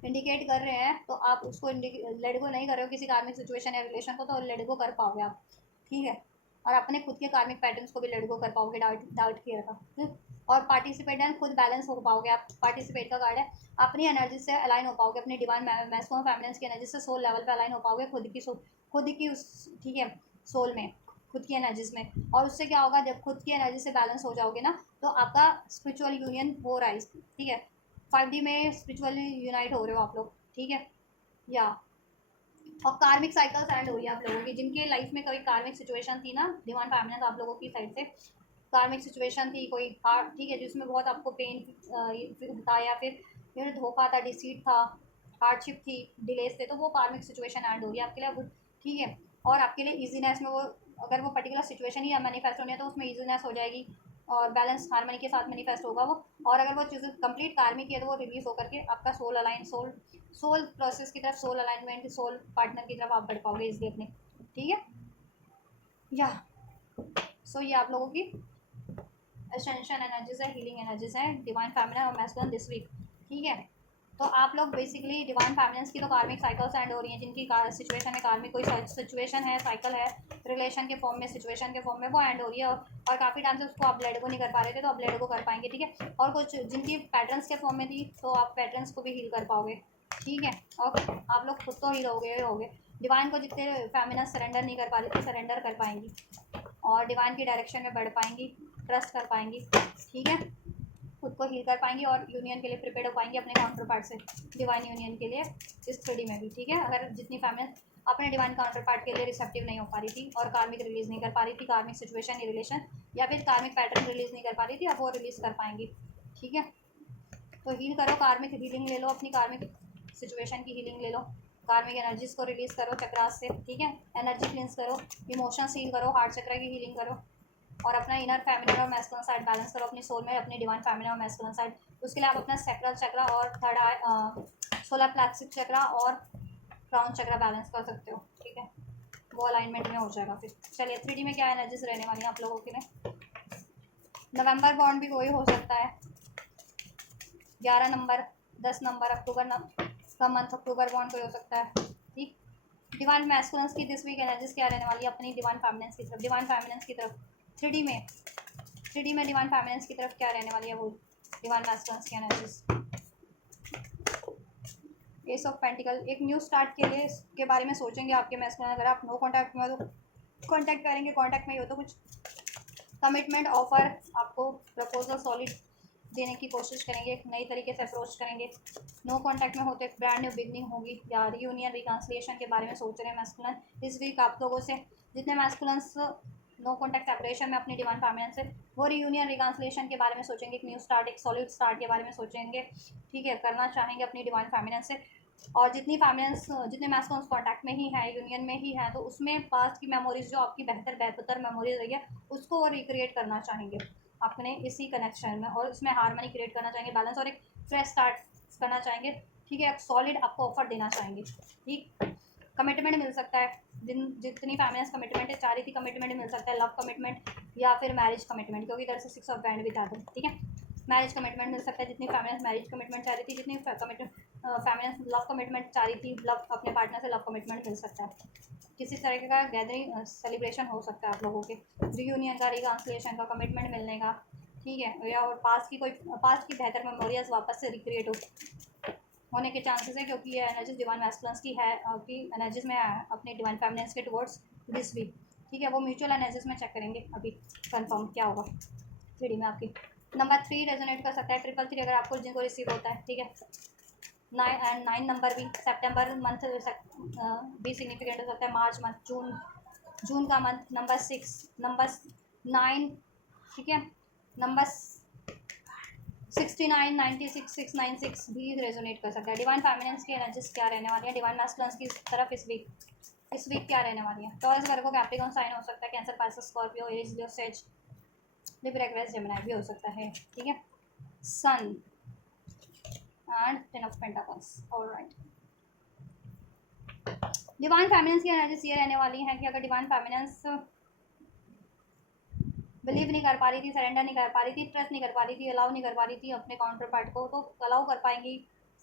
इंडिकेट कर रहे हैं, तो आप उसको लेट गो नहीं कर रहे हो किसी कार्मिक सिचुएशन या रिलेशन को, तो लेट गो कर पाओगे आप, ठीक है। और अपने खुद के कार्मिक पैटर्न्स को भी लेट गो कर पाओगे, डाउट डाउट किया था। और पार्टिसिपेट एंड खुद बैलेंस हो पाओगे आप, पार्टिसिपेट का कार्ड है, अपनी एनर्जी से अलाइन हो पाओगे, अपनी डिवाइन मैस्कुलिन फेमिनिन की एनर्जी से सोल लेवल पे अलाइन हो पाओगे, खुद की उस, ठीक है, सोल में, खुद की एनर्जीज में। और उससे क्या होगा, जब खुद की एनर्जी से बैलेंस हो जाओगे ना, तो आपका स्पिरिचुअल यूनियन हो रहा है, ठीक है, 5D में स्पिरिचुअली यूनाइट हो रहे हो आप लोग, ठीक है। या और कार्मिक साइकिल्स एंड हो रही है आप लोगों की, जिनके लाइफ में कोई कार्मिक सिचुएशन थी ना डिवाइन फेमिनिन आप लोगों की साइड से कार्मिक सिचुएशन थी कोई हार्ड, ठीक है, जिसमें बहुत आपको पेन था या फिर धोखा था, डिसीट था, हार्डशिप थी, डिलेस थे, तो वो कार्मिक सिचुएशन एंड हो रही है आपके लिए अब, ठीक है। और आपके लिए इजीनेस में वो, अगर वो पर्टिकुलर सिचुएशन ही मैनिफेस्ट होनी है तो उसमें इजीनेस हो जाएगी और बैलेंस हार्मनी के साथ मैनिफेस्ट होगा वो। और अगर वो चीज़ें कंप्लीट कार्मिक है तो वो रिलीज होकर के आपका सोल अलाइन, सोल प्रोसेस की तरफ, सोल अलाइनमेंट, सोल पार्टनर की तरफ आप बढ़ पाओगे इसलिए अपने, ठीक है। या सो ये आप लोगों की एसेंशियल एनर्जीज है, हीलिंग एनर्जीज है डिवाइन फेमिनिन और मैस्कुलिन दिस वीक, ठीक है। तो आप लोग बेसिकली डिवाइन फेमिनिन्स की तो कार्मिक साइकिल्स एंड हो रही हैं, जिनकी सिचुएशन में कार्मिक कोई सिचुएशन है, साइकिल है, रिलेशन के फॉर्म में, सिचुएशन के फॉर्म में, वो एंड हो रही है और काफ़ी टाइम से उसको आप ब्लेड को नहीं कर पा रहे थे तो आप ब्लेड को कर पाएंगे, ठीक है। और कुछ जिनकी पैटर्न्स के फॉर्म में थी तो आप पैटर्न्स को भी हील कर पाओगे, ठीक है। और आप लोग खुद तो हील होगे डिवाइन को, जितने फेमिनिन सरेंडर नहीं कर पा रही थी सरेंडर कर पाएंगी और डिवाइन की डायरेक्शन में बढ़ पाएंगी, ट्रस्ट कर पाएंगी, ठीक है, खुद को हील कर पाएंगी और यूनियन के लिए प्रिपेयर हो पाएंगी अपने काउंटर पार्ट से, डिवाइन यूनियन के लिए इस 3D में भी, ठीक है। अगर जितनी फेमिनिन अपने डिवाइन काउंटर पार्ट के लिए रिसेप्टिव नहीं हो पा रही थी और कार्मिक रिलीज नहीं कर पा रही थी, कार्मिक सिचुएशन या रिलेशन या फिर कार्मिक पैटर्न रिलीज नहीं कर पा रही थी, अब वो रिलीज कर पाएंगी, ठीक है। तो हील करो, कार्मिक हीलिंग ले लो, अपनी कार्मिक सिचुएशन की हीलिंग ले लो, कार्मिक एनर्जीज को रिलीज करो चक्रास से, ठीक है। एनर्जी क्लींस करो, इमोशंस हील करो, हार्ट चक्र की हीलिंग करो और अपना इनर फेमिनिन और मैस्कुलिन साइड बैलेंस करो अपनी सोल में, अपनी डिवाइन फेमिनिन और मैस्कुलिन साइड। उसके लिए आप अपना सैक्रल चक्र और थर्ड आई, सोलर प्लेक्सिस चक्र और क्राउन चक्र बैलेंस कर सकते हो, ठीक है, वो अलाइनमेंट में हो जाएगा फिर। चलिए 3D में क्या एनर्जीज रहने वाली है आप लोगों के लिए। नवंबर बॉन्ड भी कोई हो सकता है, 11 नंबर, 10 नंबर, अक्टूबर का मंथ अक्टूबर बॉन्ड कोई हो सकता है, ठीक। डिवाइन मैस्कुलिन्स की दिस वीक एनर्जीज क्या रहने वाली है अपनी डिवाइन फेमिनिन्स की तरफ, डिवाइन फेमिनिन्स की तरफ 3D में, 3D में डिवाइन फेमिनिन्स की तरफ क्या रहने वाली है वो डिवाइन मैस्कुलिन्स की एनर्जीज। एस ऑफ पेंटिकल, एक न्यू स्टार्ट के लिए के बारे में सोचेंगे आपके मैस्कुलिन, अगर आप नो कॉन्टैक्ट में हो तो कॉन्टैक्ट करेंगे, कॉन्टैक्ट में ही हो तो कुछ कमिटमेंट ऑफर आपको प्रपोजल सॉलिड देने की कोशिश करेंगे, एक नई तरीके से अप्रोच करेंगे। नो कॉन्टैक्ट में हो तो एक ब्रांड न्यू बिगनिंग होगी या रियूनियन रिकॉन्सिलिएशन के बारे में सोच रहे हैं मैस्कुलिन इस वीक आप लोगों से। जितने मैस्कुलिन्स नो कॉन्टैक्ट सेपरेशन में अपनी डिवाइन फेमिनिन से, वो रियूनियन रिकॉन्सिलिएशन के बारे में सोचेंगे, एक न्यू स्टार्ट, एक सॉलिड स्टार्ट के बारे में सोचेंगे, ठीक है, करना चाहेंगे अपनी डिवाइन फेमिनिन से। और जितनी फेमिनिन्स, जितने मैस्कुलिन्स कॉन्टैक्ट में ही हैं, यूनियन में ही हैं, तो उसमें पास्ट की मेमोरीज जो आपकी बेहतर मेमोरीज रही है उसको वो रिक्रिएट करना चाहेंगे अपने इसी कनेक्शन में, और उसमें हार्मनी क्रिएट करना चाहेंगे, बैलेंस और एक फ्रेश स्टार्ट करना चाहेंगे, ठीक है, एक सॉलिड आपको ऑफर देना चाहेंगे, ठीक। कमिटमेंट मिल सकता है, जितनी फेमिनिन्स कमिटमेंट चाह रही थी कमिटमेंट मिल सकता है, लव कमिटमेंट या फिर मैरिज कमिटमेंट, क्योंकि इधर से 6 ऑफ बैंड भी था, ठीक है, मैरिज कमिटमेंट मिल सकता है। जितनी फेमिनिन्स मैरिज कमिटमेंट चाह रही थी, जितनी फेमिनिन्स लव कमिटमेंट चाह रही थी, लव अपने पार्टनर से लव कमिटमेंट मिल सकता है, किसी तरह का गैदरिंग सेलिब्रेशन हो सकता है आप लोगों के, रियूनियन का, रिकॉन्सिलिएशन का, कमिटमेंट मिलने का, ठीक है, या और पास्ट की बेहतर मेमोरीज वापस से रिक्रिएट होने के चांसेस है, क्योंकि ये एनर्जीज डिवाइन मैस्कुलिन्स की है कि एनर्जीज में अपने डिवाइन फेमिनिन्स के टुवर्ड्स दिस वीक, ठीक है। वो म्यूचुअल एनर्जीज में चेक करेंगे अभी कंफर्म क्या होगा 3D में आपकी। नंबर 3 रेजोनेट कर सकता है, 333 अगर आपको जिनको रिसीव होता है, ठीक है। 9 नंबर भी सितंबर मंथ भी सिग्निफिकेंट हो सकता है, मार्च मंथ, जून का मंथ, नंबर 6, नंबर 9, ठीक है, नंबर 69, 96, 696 भी रेजोनेट कर सकता है। डिवाइन फेमिनिन्स की एनर्जीज क्या रहने वाली है डिवाइन मैस्कुलिन्स की तरफ इस वीक क्या रहने वाली है। टॉरस, वर्गो, कैप्रिकॉर्न साइन हो सकता है, Cancer, Pisces, Scorpio, Aries, Leo, Sage, Libra, Aquarius, Gemini भी हो सकता है, ठीक है। Sun and 10 of pentacles, alright. Divine feminines की एनर्जीज ये रहने वाली है कि अगर डिवाइन फेमिनिन्स बिलीव नहीं कर पा रही थी, सरेंडर नहीं कर पा रही थी, ट्रस्ट नहीं कर पा रही थी, अलाउ नहीं कर पा रही थी अपने काउंटर पार्ट को, तो अलाउ कर पाएंगी,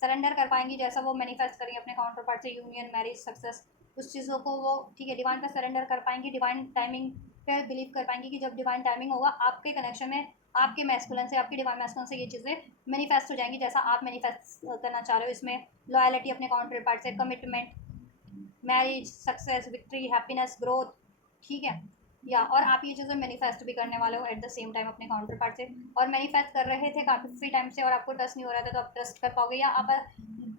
सरेंडर कर पाएंगी, जैसा वो मैनिफेस्ट करेंगे अपने काउंटर पार्ट से, यूनियन, मैरिज, सक्सेस, उस चीज़ों को वो, ठीक है, डिवाइन पे सरेंडर कर पाएंगी, डिवाइन टाइमिंग पे बिलीव कर पाएंगी कि जब डिवाइन टाइमिंग होगा आपके कनेक्शन में, आपके मैस्कुलिन से, आपकी डिवाइन मैस्कुलिन से ये चीज़ें मैनिफेस्ट हो जाएंगी जैसा आप मैनिफेस्ट करना चाह रहे हो। इसमें लॉयलिटी अपने काउंटर पार्ट से, commitment, marriage, success, victory, happiness, growth, ठीक है, या और आप ये चीज़ें मैनिफेस्ट भी करने वाले हो एट द सेम टाइम अपने काउंटर पार्ट से, और मैनिफेस्ट कर रहे थे काफ़ी टाइम से और आपको ट्रस्ट नहीं हो रहा था, तो आप ट्रस्ट कर पाओगे, या आप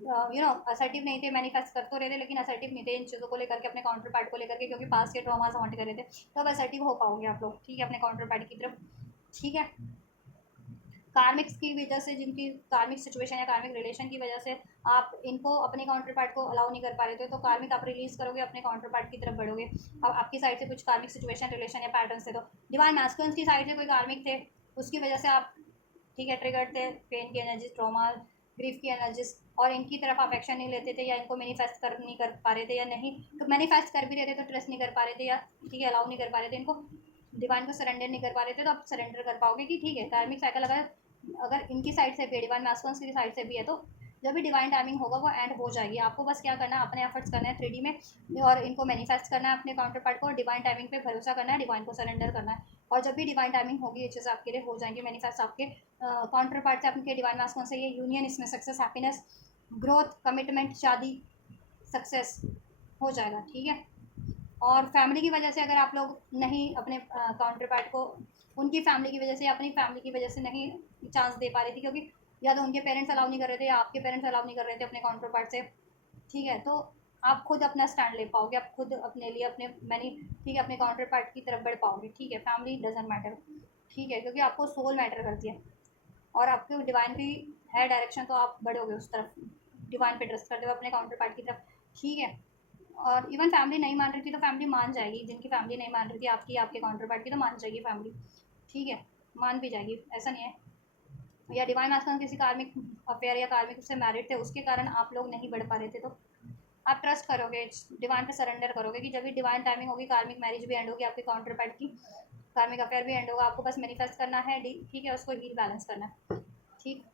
असर्टिव नहीं थे, मैनिफेस्ट कर तो रहे थे लेकिन असर्टिव नहीं थे इन चीज़ों को लेकर के, अपने काउंटर पार्ट को लेकर के, क्योंकि पास के ट्रॉमास हॉन्ट कर रहे थे। तो अब असर्टिव हो पाओगे आप लोग, ठीक है, अपने काउंटर पार्ट की तरफ। ठीक है, कार्मिक्स की वजह से, जिनकी कार्मिक सिचुएशन या कार्मिक रिलेशन की वजह से आप इनको अपने काउंटर पार्ट को अलाउ नहीं कर पा रहे थे, तो कार्मिक आप रिलीज करोगे, अपने काउंटर पार्ट की तरफ बढ़ोगे। अब आपकी साइड से कुछ कार्मिक सिचुएशन, रिलेशन या पैटर्न थे, तो डिवाइन मैस्कुलिन्स की साइड से कोई कार्मिक थे, उसकी वजह से आप, ठीक है, ट्रिगर्ड थे, पेन की एनर्जीज, ट्रॉमा, ग्रीफ की एनर्जीज, और इनकी तरफ आप एक्शन नहीं लेते थे, या इनको मैनिफेस्ट नहीं कर पा रहे थे, या नहीं मैनिफेस्ट कर भी रहे थे तो ट्रस्ट नहीं कर पा रहे थे, या ठीक है अलाउ नहीं कर पा रहे थे इनको, डिवाइन को सरेंडर नहीं कर पा रहे थे, तो आप सरेंडर कर पाओगे कि ठीक है कार्मिक साइकिल अगर इनकी साइड से भी है, डिवाइन मैस्कुलिन्स की साइड से भी है, तो जब भी डिवाइन टाइमिंग होगा वो एंड हो जाएगी। आपको बस क्या करना है, अपने एफर्ट्स करना है 3D में, और इनको मैनिफेस्ट करना है अपने काउंटर पार्ट को, और डिवाइन टाइमिंग पे भरोसा करना है, डिवाइन को सरेंडर करना है, और जब भी डिवाइन टाइमिंग होगी ये चीज़ आपके लिए हो जाएंगी मैनिफेस्ट। आपके काउंटर पार्ट से आपके डिवाइन मैस्कुलिन से ये यूनियन, इसमें सक्सेस, हैप्पीनेस, ग्रोथ, कमिटमेंट, शादी, सक्सेस हो जाएगा। ठीक है, और फैमिली की वजह से अगर आप लोग नहीं अपने काउंटर पार्ट को, उनकी फैमिली की वजह से या अपनी फैमिली की वजह से नहीं चांस दे पा रही थी, क्योंकि या तो उनके पेरेंट्स अलाउ नहीं कर रहे थे, या आपके पेरेंट्स अलाउ नहीं कर रहे थे अपने काउंटर पार्ट से, ठीक है, तो आप खुद अपना स्टैंड ले पाओगे, आप खुद अपने लिए अपने मैनी, ठीक है, अपने काउंटर पार्ट की तरफ बढ़ पाओगे। ठीक है, फैमिली डजेंट मैटर, ठीक है, क्योंकि आपको सोल मैटर करती है, और आपके डिवाइन की है डायरेक्शन, तो आप बढ़ोगे उस तरफ, डिवाइन पे ट्रस्ट करते हुए अपने काउंटर पार्ट की तरफ। ठीक है, और इवन फैमिली नहीं मान रही थी तो फैमिली मान जाएगी, जिनकी फैमिली नहीं मान रही थी आपकी, आपके काउंटर पार्ट की, तो मान जाएगी फैमिली। ठीक है, मान भी जाएगी, ऐसा नहीं है। या डिवाइन मास्टर किसी कार्मिक अफेयर या कार्मिक से मैरिड थे, उसके कारण आप लोग नहीं बढ़ पा रहे थे, तो आप ट्रस्ट करोगे, डिवाइन पे सरेंडर करोगे कि जब भी डिवाइन टाइमिंग होगी, कार्मिक मैरिज भी एंड होगी, आपके काउंटर पार्ट की कार्मिक अफेयर भी एंड होगा, आपको बस मैनिफेस्ट करना है, ठीक है, उसको हील बैलेंस करना है। ठीक,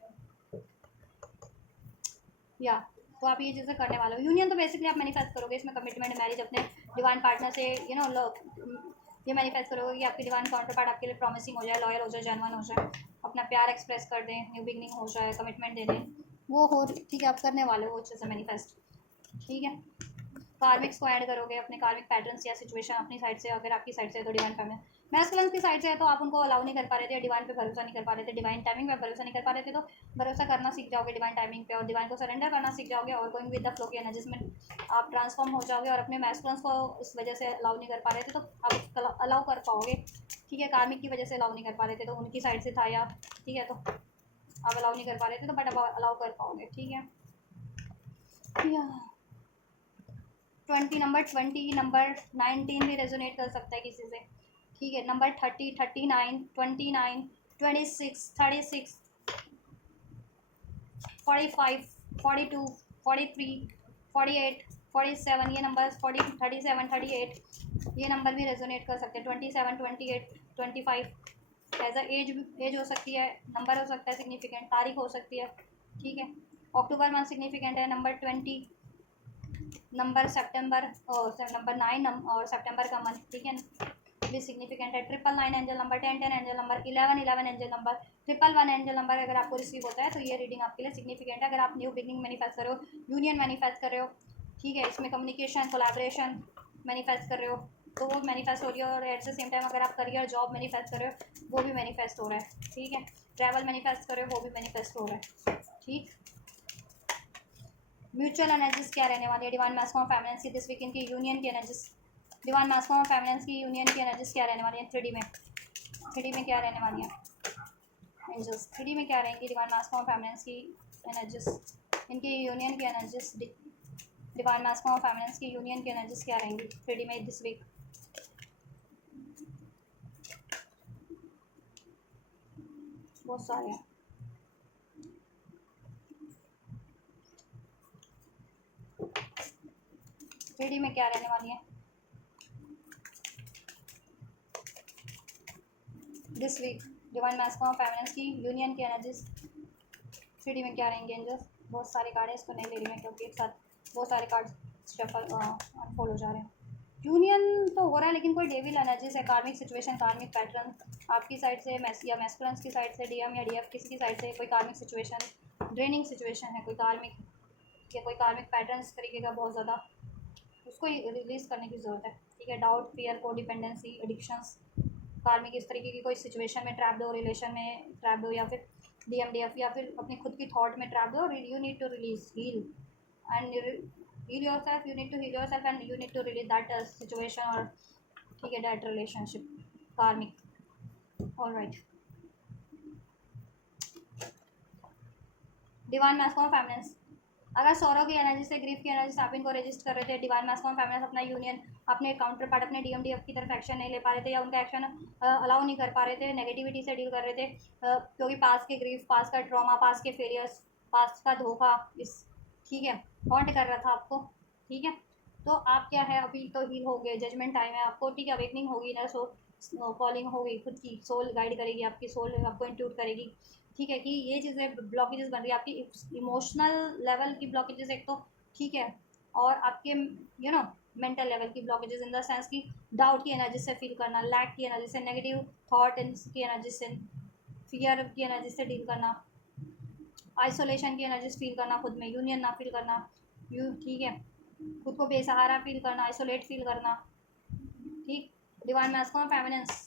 या तो आप ये चीज़ें करने वाले हो। यूनियन तो बेसिकली आप मैनिफेस्ट करोगे, इसमें कमिटमेंट, मैरिज, अपने डिवाइन पार्टनर से, ये मैनिफेस्ट करोगे कि आपकी डिवाइन काउंटर पार्ट आपके लिए प्रॉमिसिंग हो जाए, लॉयल हो जाए, जेन्युइन हो जाए, अपना प्यार एक्सप्रेस कर दें, न्यू बिगनिंग हो जाए, कमिटमेंट दे दें, वो हो, ठीक है, आप करने वाले हो वो चीज़ें मैनिफेस्ट। ठीक है, कार्मिक्स को ऐड करोगे, अपने कार्मिक पैटर्न्स या सिचुएशन अपनी साइड से, अगर आपकी साइड से है तो डिवाइन फैमिली, मैस्कुलिन की साइड से है तो आप उनको अलाउ नहीं कर पा रहे थे, डिवाइन पे भरोसा नहीं कर पा रहे थे, डिवाइन टाइमिंग पे भरोसा नहीं कर पा रहे थे, तो भरोसा करना सीख जाओगे डिवाइन टाइमिंग पे, और डिवाइन को सरेंडर करना सीख जाओगे, और गोइंग विद द फ्लो की एनर्जीज में आप ट्रांसफॉर्म हो जाओगे, और अपने मैस्कुलिन्स को इस वजह से अलाउ नहीं कर पा रहे थे, तो आप अलाउ कर पाओगे। ठीक है, कार्मिक की वजह से अलाउ नहीं कर पा रहे थे, तो उनकी साइड से था, या ठीक है, तो आप अलाउ नहीं कर पा रहे थे, तो बट अब अलाउ कर पाओगे। ठीक है, 20 नंबर, 20 नंबर, 19 भी रेजोनेट कर सकता है किसी से। ठीक है, नंबर 30, 39, 29, 26, 36, 45, 42, 43, 48, 47, ये नंबर 40, 37, 38, ये नंबर भी रेजोनेट कर सकते हैं। 27, 28, 25 एज अ एज हो सकती है, नंबर हो सकता है सिग्निफिकेंट, तारीख हो सकती है। ठीक है, अक्टूबर मंथ सिग्निफिकेंट है, नंबर 20, नंबर सितंबर, और नंबर 9 और सितंबर का मंथ, ठीक है, भी सिग्निफिकेंट है। 999 angel number, 1010 angel number, 1111 angel number, 111 angel number अगर आपको रिसीव होता है तो ये रीडिंग आपके लिए सिग्निफिकेंट है। अगर आप न्यू बिगनिंग मैनिफेस्ट कर रहे हो, यूनियन मैनिफेस्ट कर रहे हो, ठीक है, इसमें कम्युनिकेशन, कोलैबोरेशन मैनिफेस्ट कर रहे हो, तो वो मैनिफेस्ट हो रही है। और एट द सेम टाइम अगर आप करियर, जॉब मैनिफेस्ट कर रहे हो, वो भी मैनिफेस्ट हो रहा है। ठीक है, ट्रैवल मैनिफेस्ट कर रहे हो, वो भी मैनिफेस्ट हो रहा है। ठीक, म्यूचुअल एनर्जीज क्या रहने वाली है, डिवाइन मैस्कुलिन और फेमिनिन की दिस वीक इनकी यूनियन की एनर्जीज, डिवाइन मैस्कुलिन और फेमिनिन की यूनियन की एनर्जीज क्या रहने वाली है 3D में, 3D में क्या रहने वाली है एंजल्स, 3D में क्या रहेंगी डिवाइन मैस्कुलिन और फेमिनिन की एनर्जीज, इनकी यूनियन की एनर्जीज, डिवाइन मैस्कुलिन और फेमिनिन की यूनियन की एनर्जीज क्या रहेंगी 3D में दिस वीक। बहुत सारे हैं, थ्री में क्या रहने वाली है दिस वीक, डिवाइन मैस्कुलिन और फेमिनिन की यूनियन की एनर्जीज 3D में क्या रहेंगे एंजल्स। बहुत सारे कार्ड हैं, इसको नहीं ले रही मैं क्योंकि एक साथ बहुत सारे कार्ड शफल अनफोल्ड हो जा रहे हैं। यूनियन तो हो रहा है लेकिन कोई डेविल एनर्जीज है, कार्मिक सिचुएशन, कार्मिक पैटर्न आपकी साइड से, या मैस्कुलिन की साइड से, डीएम या डीएफ किसी की साइड से कोई कार्मिक सिचुएशन, ड्रेनिंग सिचुएशन है, कोई कार्मिक या कोई कार्मिक पैटर्न इस तरीके का बहुत ज़्यादा, उसको रिलीज़ करने की ज़रूरत है। ठीक है, डाउट, फियर, को डिपेंडेंसी, एडिक्शंस, कार्मिक इस तरीके की कोई सिचुएशन में ट्रैप्ड हो, रिलेशन में ट्रैप्ड हो, या फिर DMDF, या फिर अपनी खुद की थॉट में ट्रैप हो, you need to release, heal and heal yourself, you need to heal yourself and you need to release that situation, और ठीक है that relationship karmic. Alright, divine masculine feminine, अगर सौरव की एनर्जी से, ग्रीफ की energy से आप इनको रजिस्ट कर रहे थे, डिवाइन मैस्कुलिन फेमिनिन अपना यूनियन, अपने काउंटर पार्ट, अपने DMDF की तरफ एक्शन नहीं ले पा रहे थे, या उनका एक्शन अलाउ नहीं कर पा रहे थे, नेगेटिविटी से डील कर रहे थे, क्योंकि पास के ग्रीफ, पास का ट्रॉमा, पास के फेलियर्स, पास का धोखा, इस ठीक है हॉन्ट कर रहा था आपको। ठीक है, तो आप क्या है, अभी तो हील हो गए, जजमेंट टाइम है आपको। ठीक है, अवेकनिंग होगी ना, सो कॉलिंग होगी, खुद की सोल गाइड करेगी, आपकी सोल आपको इंट्यूट करेगी। ठीक है, कि ये चीज़ें ब्लॉकेजेस बन रही है आपकी इमोशनल लेवल की ब्लॉकेजेस एक तो, ठीक है, और आपके मेंटल लेवल की ब्लॉकेजेस इन द सेंस की डाउट की एनर्जी से फील करना, लैक की एनर्जी से, नेगेटिव थॉट की एनर्जी से, फियर की एनर्जी से डील करना, आइसोलेशन की एनर्जी फील करना, खुद में यूनियन ना फील करना, ठीक है, खुद को बेसहारा फील करना, आइसोलेट फील करना। ठीक, डिवाइन मैस्कुलिन फेमिनिन्स,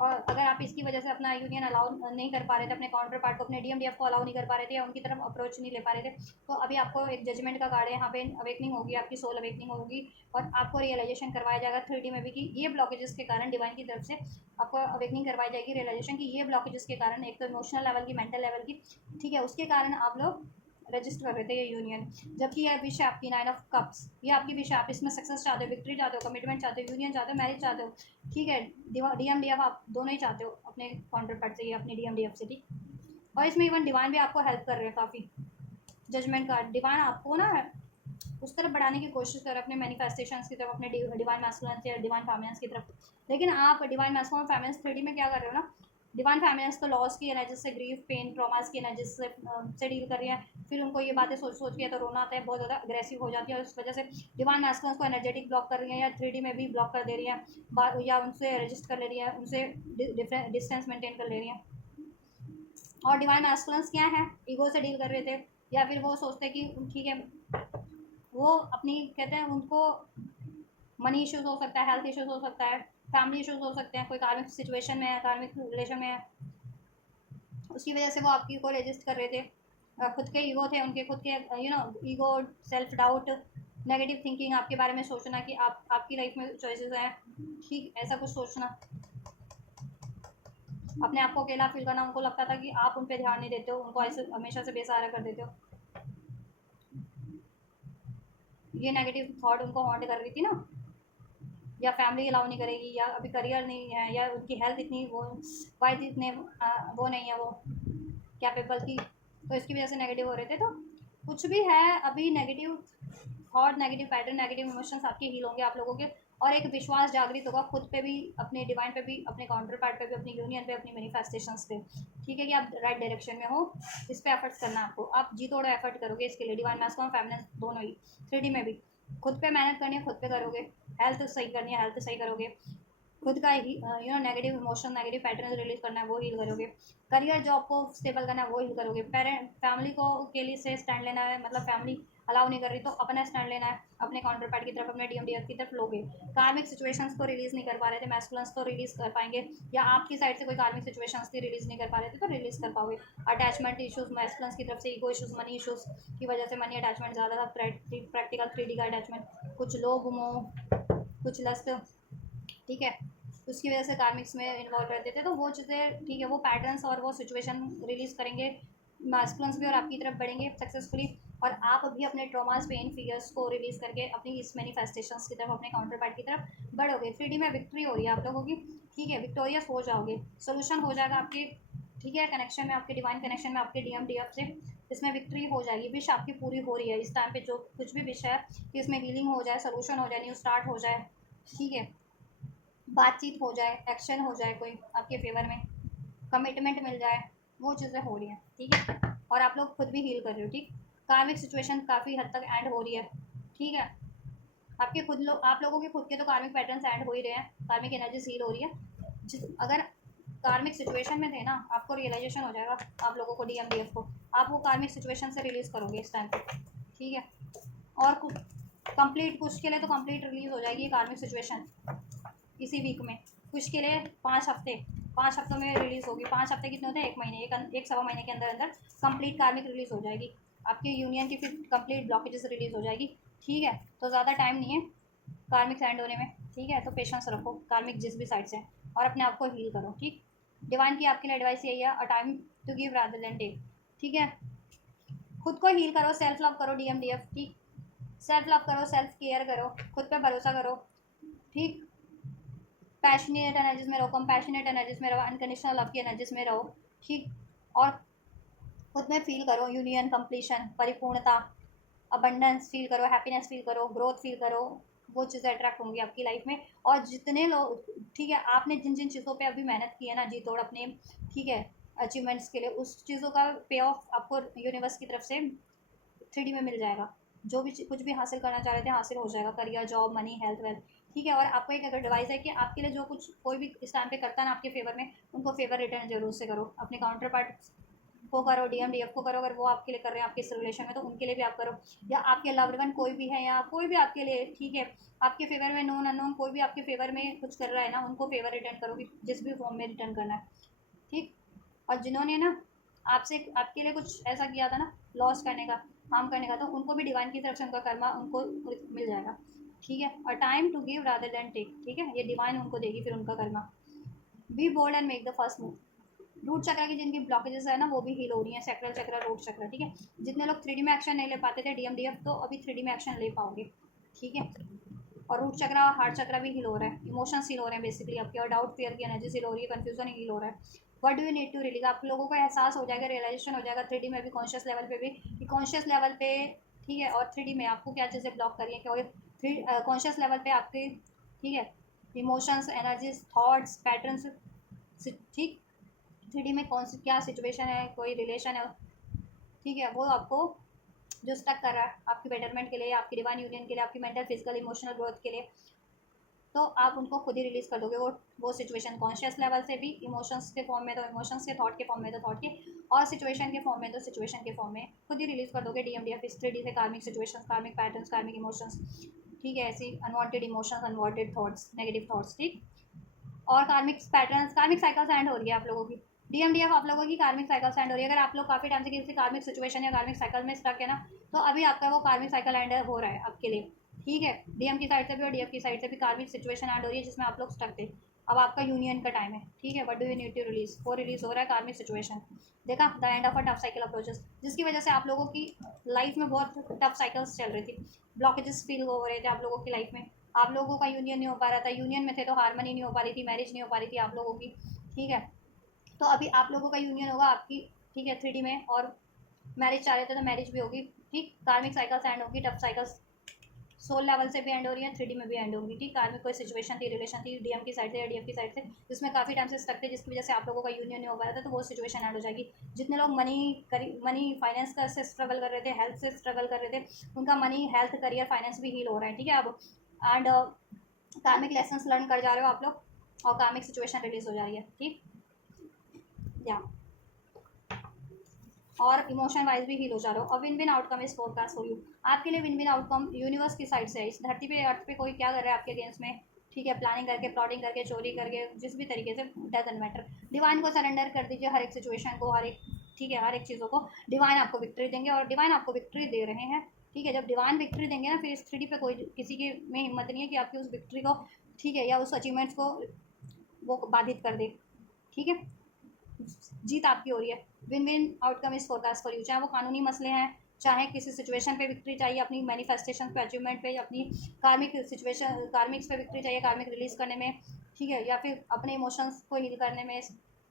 और अगर आप इसकी वजह से अपना यूनियन अलाउ नहीं कर पा रहे थे, अपने काउंटर पार्ट को, अपने DMDF को अलाउ नहीं कर पा रहे थे, या उनकी तरफ अप्रोच नहीं ले पा रहे थे, तो अभी आपको एक जजमेंट का कार्ड है, यहाँ पे अवेकनिंग होगी, आपकी सोल अवेकनिंग होगी, और आपको रियलाइजेशन करवाया जाएगा 3D में भी कि ये ब्लॉकेजेस के कारण डिवाइन की तरफ से आपको अवेकनिंग करवाई जाएगी, रियलाइजेशन की ये ब्लॉकेजेस के कारण, एक तो इमोशनल लेवल की, मेंटल लेवल की, ठीक है, उसके कारण आप लोग रजिस्टर कर रहे थे ये यूनियन। जबकि यह विश है आपकी 9 ऑफ कप्स, ये आपकी विश है, आप इसमें सक्सेस चाहते हो, विक्ट्री चाहते हो, कमिटमेंट चाहते हो, यूनियन चाहते हो, मैरिज चाहते हो। ठीक है, DMDF आप दोनों ही चाहते हो अपने काउंटर पार्ट से, ये अपने DMDF से। ठीक, और इसमें इवन डिवाइन भी आपको हेल्प कर रहे हैं काफ़ी। जजमेंट कार्ड, डिवाइन आपको ना उस तरफ बढ़ाने की कोशिश कर रहे हैं, अपने मैनिफेस्टेशंस की तरफ, अपने डिवाइन मैस्कुलिन से डिवाइन फेमिनिन की तरफ। लेकिन आप डिवाइन मैस्कुलिन फेमिनिन 3D में क्या कर रहे हो ना, डिवाइन फेमिनिन तो लॉस की एनर्जी से, ग्रीफ, पेन, ट्रॉमास की एनर्जी से डील कर रही है, फिर उनको ये बातें सोच सोच के तो रोना आता है, बहुत ज़्यादा अग्रेसिव हो जाती है, और उस वजह से डिवाइन मैस्कुलिन को एनर्जेटिक ब्लॉक कर रही है, या 3D में भी ब्लॉक कर दे रही है, या उनसे रजिस्ट कर ले रही है, उनसे डिस्टेंस मेंटेन कर ले रही है। और डिवाइन मैस्कुलिन क्या है, ईगो से डील कर रहे थे, या फिर वो सोचते कि ठीक है, वो अपनी कहते हैं उनको मनी इश्यूज हो सकता है, हेल्थ इश्यूज हो सकता है, फैमिली इश्यूज हो सकते हैं, कोई कार्मिक सिचुएशन में है, कार्मिक रिलेशन में है, उसकी वजह से वो आपकी को रजिस्ट कर रहे थे। खुद के ईगो थे उनके, खुद के ego, self doubt, negative thinking, आपके बारे में सोचना कि आपकी लाइफ में चॉइसेस हैं, ठीक ऐसा कुछ सोचना, अपने आप को अकेला फील करना, उनको लगता था कि आप उन पर ध्यान नहीं देते हो, उनको ऐसे हमेशा से बेसहारा कर देते हो। ये नेगेटिव थॉट उनको हॉन्ट कर रही थी ना, या फैमिली अलाउ नहीं करेगी, या अभी करियर नहीं है, या उनकी हेल्थ इतनी वो वाइज इतने वो नहीं है, वो कैपेबल की, तो इसकी वजह से नेगेटिव हो रहे थे। तो कुछ भी है, अभी negative thought, negative pattern, negative emotions आपके हील होंगे आप लोगों के, और एक विश्वास जागृत होगा खुद पे भी, अपने डिवाइन पे भी, अपने काउंटर पार्ट पे भी, अपनी यूनियन पे, अपनी मैनिफेस्टेशंस पे। ठीक है, कि आप राइट डायरेक्शन में हो, इस पे एफर्ट्स करना आपको, आप जी तोड़ एफर्ट करोगे इसके लिए, डिवाइन मैस्कुलिन फेमिनिन दोनों ही, 3D में भी खुद पे मेहनत करनी है, खुद पे करोगे, हेल्थ सही करनी है, हेल्थ सही करोगे, खुद का ही negative emotion, negative pattern release करना है, वो हील करोगे, करियर जॉब को स्टेबल करना है, वो हील करोगे, पेरेंट फैमिली को के लिए से स्टैंड लेना है, मतलब फैमिली अलाउ नहीं कर रही तो अपना स्टैंड लेना है, अपने काउंटर पार्ट की तरफ, अपने DMDF की तरफ लोगे। कार्मिक सिचुएशंस को रिलीज नहीं कर पा रहे थे, मैस्कुलिन्स तो रिलीज कर पाएंगे, या आपकी साइड से कोई कार्मिक सिचुएशंस थी रिलीज नहीं कर पा रहे थे तो रिलीज कर पाओगे। अटैचमेंट इशूज मैस्कुलिन्स की तरफ से, ईगो इशूज, मनी इशूज की वजह से मनी अटैचमेंट ज़्यादा था, प्रैक्टिकल 3D का अटैचमेंट, कुछ लोग मोह, कुछ लस्ट, ठीक है, उसकी वजह से कार्मिक्स में इन्वॉल्व रहते थे, तो वो चीज़ें ठीक है, वो पैटर्न्स और वो सिचुएशन रिलीज करेंगे मास्कुलिन्स भी, और आपकी तरफ बढ़ेंगे सक्सेसफुली, और आप भी अपने ट्रॉमास, पेन, फियर्स को रिलीज करके अपनी इस मैनिफेस्टेशंस की तरफ, अपने काउंटर पार्ट की तरफ बढ़ोगे। 3D में विक्ट्री हो रही है आप लोगों की, ठीक है, विक्टोरियस हो जाओगे, सोल्यूशन हो जाएगा आपके, ठीक है, कनेक्शन में, आपके डिवाइन कनेक्शन में, आपके DMDF से, इसमें विक्ट्री हो जाएगी, विश आपकी पूरी हो रही है इस टाइम पे, जो कुछ भी विश है कि इसमें हीलिंग हो जाए, सोल्यूशन हो जाए, न्यू स्टार्ट हो जाए, ठीक है, बातचीत हो जाए, एक्शन हो जाए कोई आपके फेवर में, कमिटमेंट मिल जाए, वो चीज़ें हो रही हैं। ठीक है, और आप लोग खुद भी हील कर रहे हो। ठीक, कार्मिक सिचुएशन काफ़ी हद तक एंड हो रही है। ठीक है, आपके खुद लोग, आप लोगों के खुद के तो कार्मिक पैटर्न्स एंड हो ही रहे हैं, कार्मिक एनर्जी हील हो रही है। अगर कार्मिक सिचुएशन में थे ना, आपको रियलाइजेशन हो जाएगा, आप लोगों को DMDF को, आप वो कार्मिक सिचुएशन से रिलीज़ करोगे इस टाइम पे। ठीक है, और कंप्लीट कुछ के लिए तो कंप्लीट रिलीज हो जाएगी ये कार्मिक सिचुएशन इसी वीक में, कुछ के लिए 5 हफ्ते, 5 हफ्तों में रिलीज़ होगी। 5 हफ्ते कितने होते हैं? 1 महीने, एक सवा महीने के अंदर अंदर कंप्लीट कार्मिक रिलीज़ हो जाएगी आपकी यूनियन की, फिर कंप्लीट ब्लॉकेजेस रिलीज़ हो जाएगी। ठीक है, तो ज़्यादा टाइम नहीं है कार्मिक एंड होने में। ठीक है, तो पेशेंस रखो कार्मिक जिस भी साइड से है, और अपने आप को हील करो। ठीक, डिवाइन की आपके लिए एडवाइस यही है, a time to give rather than take. ठीक है, खुद को हील करो, सेल्फ लव करो DMDF। ठीक, सेल्फ लव करो, सेल्फ केयर करो, खुद पे भरोसा करो। ठीक, पैशनेट एनर्जीज में रहो, कंपैशनेट एनर्जीज में रहो, अनकंडीशनल लव की एनर्जीज में रहो। ठीक, और खुद में फील करो यूनियन, कंप्लीशन, परिपूर्णता, अबंडेंस फील करो, हैप्पीनेस फील करो, ग्रोथ फील करो। वो चीज़ें अट्रैक्ट होंगी आपकी लाइफ में। और जितने लोग, ठीक है, आपने जिन जिन चीज़ों पे अभी मेहनत की है ना जी तोड़ अपने, ठीक है, अचीवमेंट्स के लिए, उस चीज़ों का पे ऑफ आपको यूनिवर्स की तरफ से 3D में मिल जाएगा। जो भी कुछ भी हासिल करना चाह रहे थे हासिल हो जाएगा, career, job, money, health, wealth. ठीक है, और आपको एक अगर एडवाइस है कि आपके लिए जो कुछ कोई भी इस टाइम पे करता है ना आपके फेवर में, उनको फेवर रिटर्न जरूर से करो। अपने काउंटर पार्ट को करो, DMDF को करो, अगर वो आपके लिए कर रहे हैं आपके इस रिलेशन में, तो उनके लिए भी आप करो। या आपके लव्ड वन कोई भी है, या कोई भी आपके लिए, ठीक है, आपके फेवर में नोन अननोन कोई भी आपके फेवर में कुछ कर रहा है ना, उनको फेवर रिटर्न करो, जिस भी फॉर्म में रिटर्न करना है। ठीक, और जिन्होंने ना आपसे आपके लिए कुछ ऐसा किया था ना, लॉस करने का, हार्म करने का, तो उनको भी डिवाइन की तरफ से उनका कर्मा उनको मिल जाएगा। ठीक है, और time to give rather than take. ठीक है, ये डिवाइन उनको देगी फिर उनका karma. Be bold and make the first move. Root chakra की जिनकी ब्लॉकेजेस है ना, वो भी हील हो रही है। सेक्रल चक्र, रूट चक्र। ठीक है, जितने लोग 3D में एक्शन नहीं ले पाते थे DMDF, तो अभी 3D में एक्शन ले पाओगे। ठीक है, और रूट चक्र और हार्ट चक्र भी हील हो रहा है, इमोशंस हील हो रहे हैं बेसिकली आपके, और डाउट फियर की एनर्जी हील हो रही है, कंफ्यूजन हील हो रहा है। What do you need to release, आप लोगों को एहसास हो जाएगा, रियलाइजेशन हो जाएगा 3D में भी, कॉन्शियस लेवल पे भी, कि कॉन्शियस लेवल पे, ठीक है, और 3D में आपको क्या चीज़ें ब्लॉक कर रही है, क्या थ्री कॉन्शियस लेवल पे आपके, ठीक है, इमोशंस, एनर्जीज, थॉट्स, पैटर्न्स। ठीक, 3D में कौन सी क्या सिचुएशन है, कोई रिलेशन है, ठीक है, वो आपको जो स्टक कर रहा है आपकी बेटरमेंट के लिए, आपकी डिवाइन यूनियन के लिए, आपकी मेंटल, फिजिकल, इमोशनल ग्रोथ के लिए, तो आप उनको खुद ही रिलीज़ कर दोगे। वो सिचुएशन कॉन्शियस लेवल से भी, इमोशंस के फॉर्म में तो इमोशंस के, थॉट के फॉर्म में तो थॉट के, और सिचुएशन के फॉर्म में तो सिचुएशन के फॉर्म में खुद ही रिलीज़ कर दोगे। DMDF इस 3D से कार्मिक सिचुएशन, कार्मिक पैटर्न्स, कार्मिक इमोशंस, ठीक है, ऐसी unwanted emotions, unwanted thoughts, negative thoughts. ठीक, और कार्मिक पैटर्न्स, कार्मिक साइकिल्स एंड हो रही है आप लोगों की। DMDF आप लोगों की कार्मिक साइकिल्स एंड हो रही है। अगर आप लोग काफ़ी टाइम से किसी कार्मिक सिचुएशन या कार्मिक साइकिल में स्टक है ना, तो अभी आपका वो कार्मिक साइकिल एंड हो रहा है आपके लिए। ठीक है, DM की साइड से भी और DF की साइड से भी कार्मिक सिचुएशन एंड हो रही है, जिसमें आप लोग स्टक थे। अब आपका यूनियन का टाइम है। ठीक है, what do you need to release, वो रिलीज हो रहा है कार्मिक सिचुएशन। देखा, the end of a tough cycle approaches, जिसकी वजह से आप लोगों की लाइफ में बहुत टफ साइकिल्स चल रही थी, ब्लॉकेजेस फील हो रहे थे आप लोगों की लाइफ में। आप लोगों का यूनियन नहीं हो पा रहा था, यूनियन में थे तो हारमनी नहीं हो पा रही थी, मैरिज नहीं हो पा रही थी आप लोगों की। ठीक है, तो अभी आप लोगों का यूनियन होगा आपकी, ठीक है, 3D में, और मैरिज चाह रहे थे तो मैरिज भी होगी। ठीक, कार्मिक साइकिल्स एंड होगी, टफ साइकिल्स सोल लेवल से भी एंड हो रही है, 3D में भी एंड होंगी। ठीक, कार्मिक कोई सिचुएशन थी, रिलेशन थी, DM की साइड से या DF की साइड से, जिसमें काफ़ी टाइम से स्टक थे, जिसकी वजह से आप लोगों का यूनियन नहीं हो पा रहा था, तो वो सिचुएशन एंड हो जाएगी। जितने लोग मनी फाइनेंस का से स्ट्रगल कर रहे थे, हेल्थ से स्ट्रगल कर रहे थे, उनका मनी, हेल्थ, करियर, फाइनेंस भी हील हो रहा है। ठीक है, अब एंड कार्मिक लेसन्स लर्न कर जा रहे हो आप लोग, और कार्मिक सिचुएशन रिलीज हो जा रही है। ठीक, या और इमोशन वाइज भी हील हो जा रहे हो। और win win outcome is forecast for you, आपके लिए विन विन आउटकम यूनिवर्स की साइड से है। इस धरती पे, अर्थ पे कोई क्या कर रहा है आपके अगेंस्ट में, ठीक है, प्लानिंग करके, प्लॉटिंग करके, चोरी करके, जिस भी तरीके से, डजंट मैटर। डिवाइन को सरेंडर कर दीजिए हर एक सिचुएशन को, हर एक, ठीक है, हर एक चीज़ों को। डिवाइन आपको विक्ट्री देंगे, और डिवाइन आपको विक्ट्री दे रहे हैं। ठीक है, जब डिवाइन विक्ट्री देंगे ना, फिर इस 3D पे कोई किसी के में हिम्मत नहीं है कि आपकी उस विक्ट्री को, ठीक है, या उस अचीवमेंट्स को वो बाधित कर दे। ठीक है, जीत आपकी हो रही है। Win win outcome is forecast for you, चाहे वो कानूनी मसले हैं, चाहे किसी सिचुएशन पे विक्ट्री चाहिए, अपनी मैनिफेस्टेशन पे, अचीवमेंट पे, अपनी कार्मिक सिचुएशन, कार्मिक्स पे विक्ट्री चाहिए, कार्मिक रिलीज करने में, ठीक है, या फिर अपने इमोशंस को हील करने में,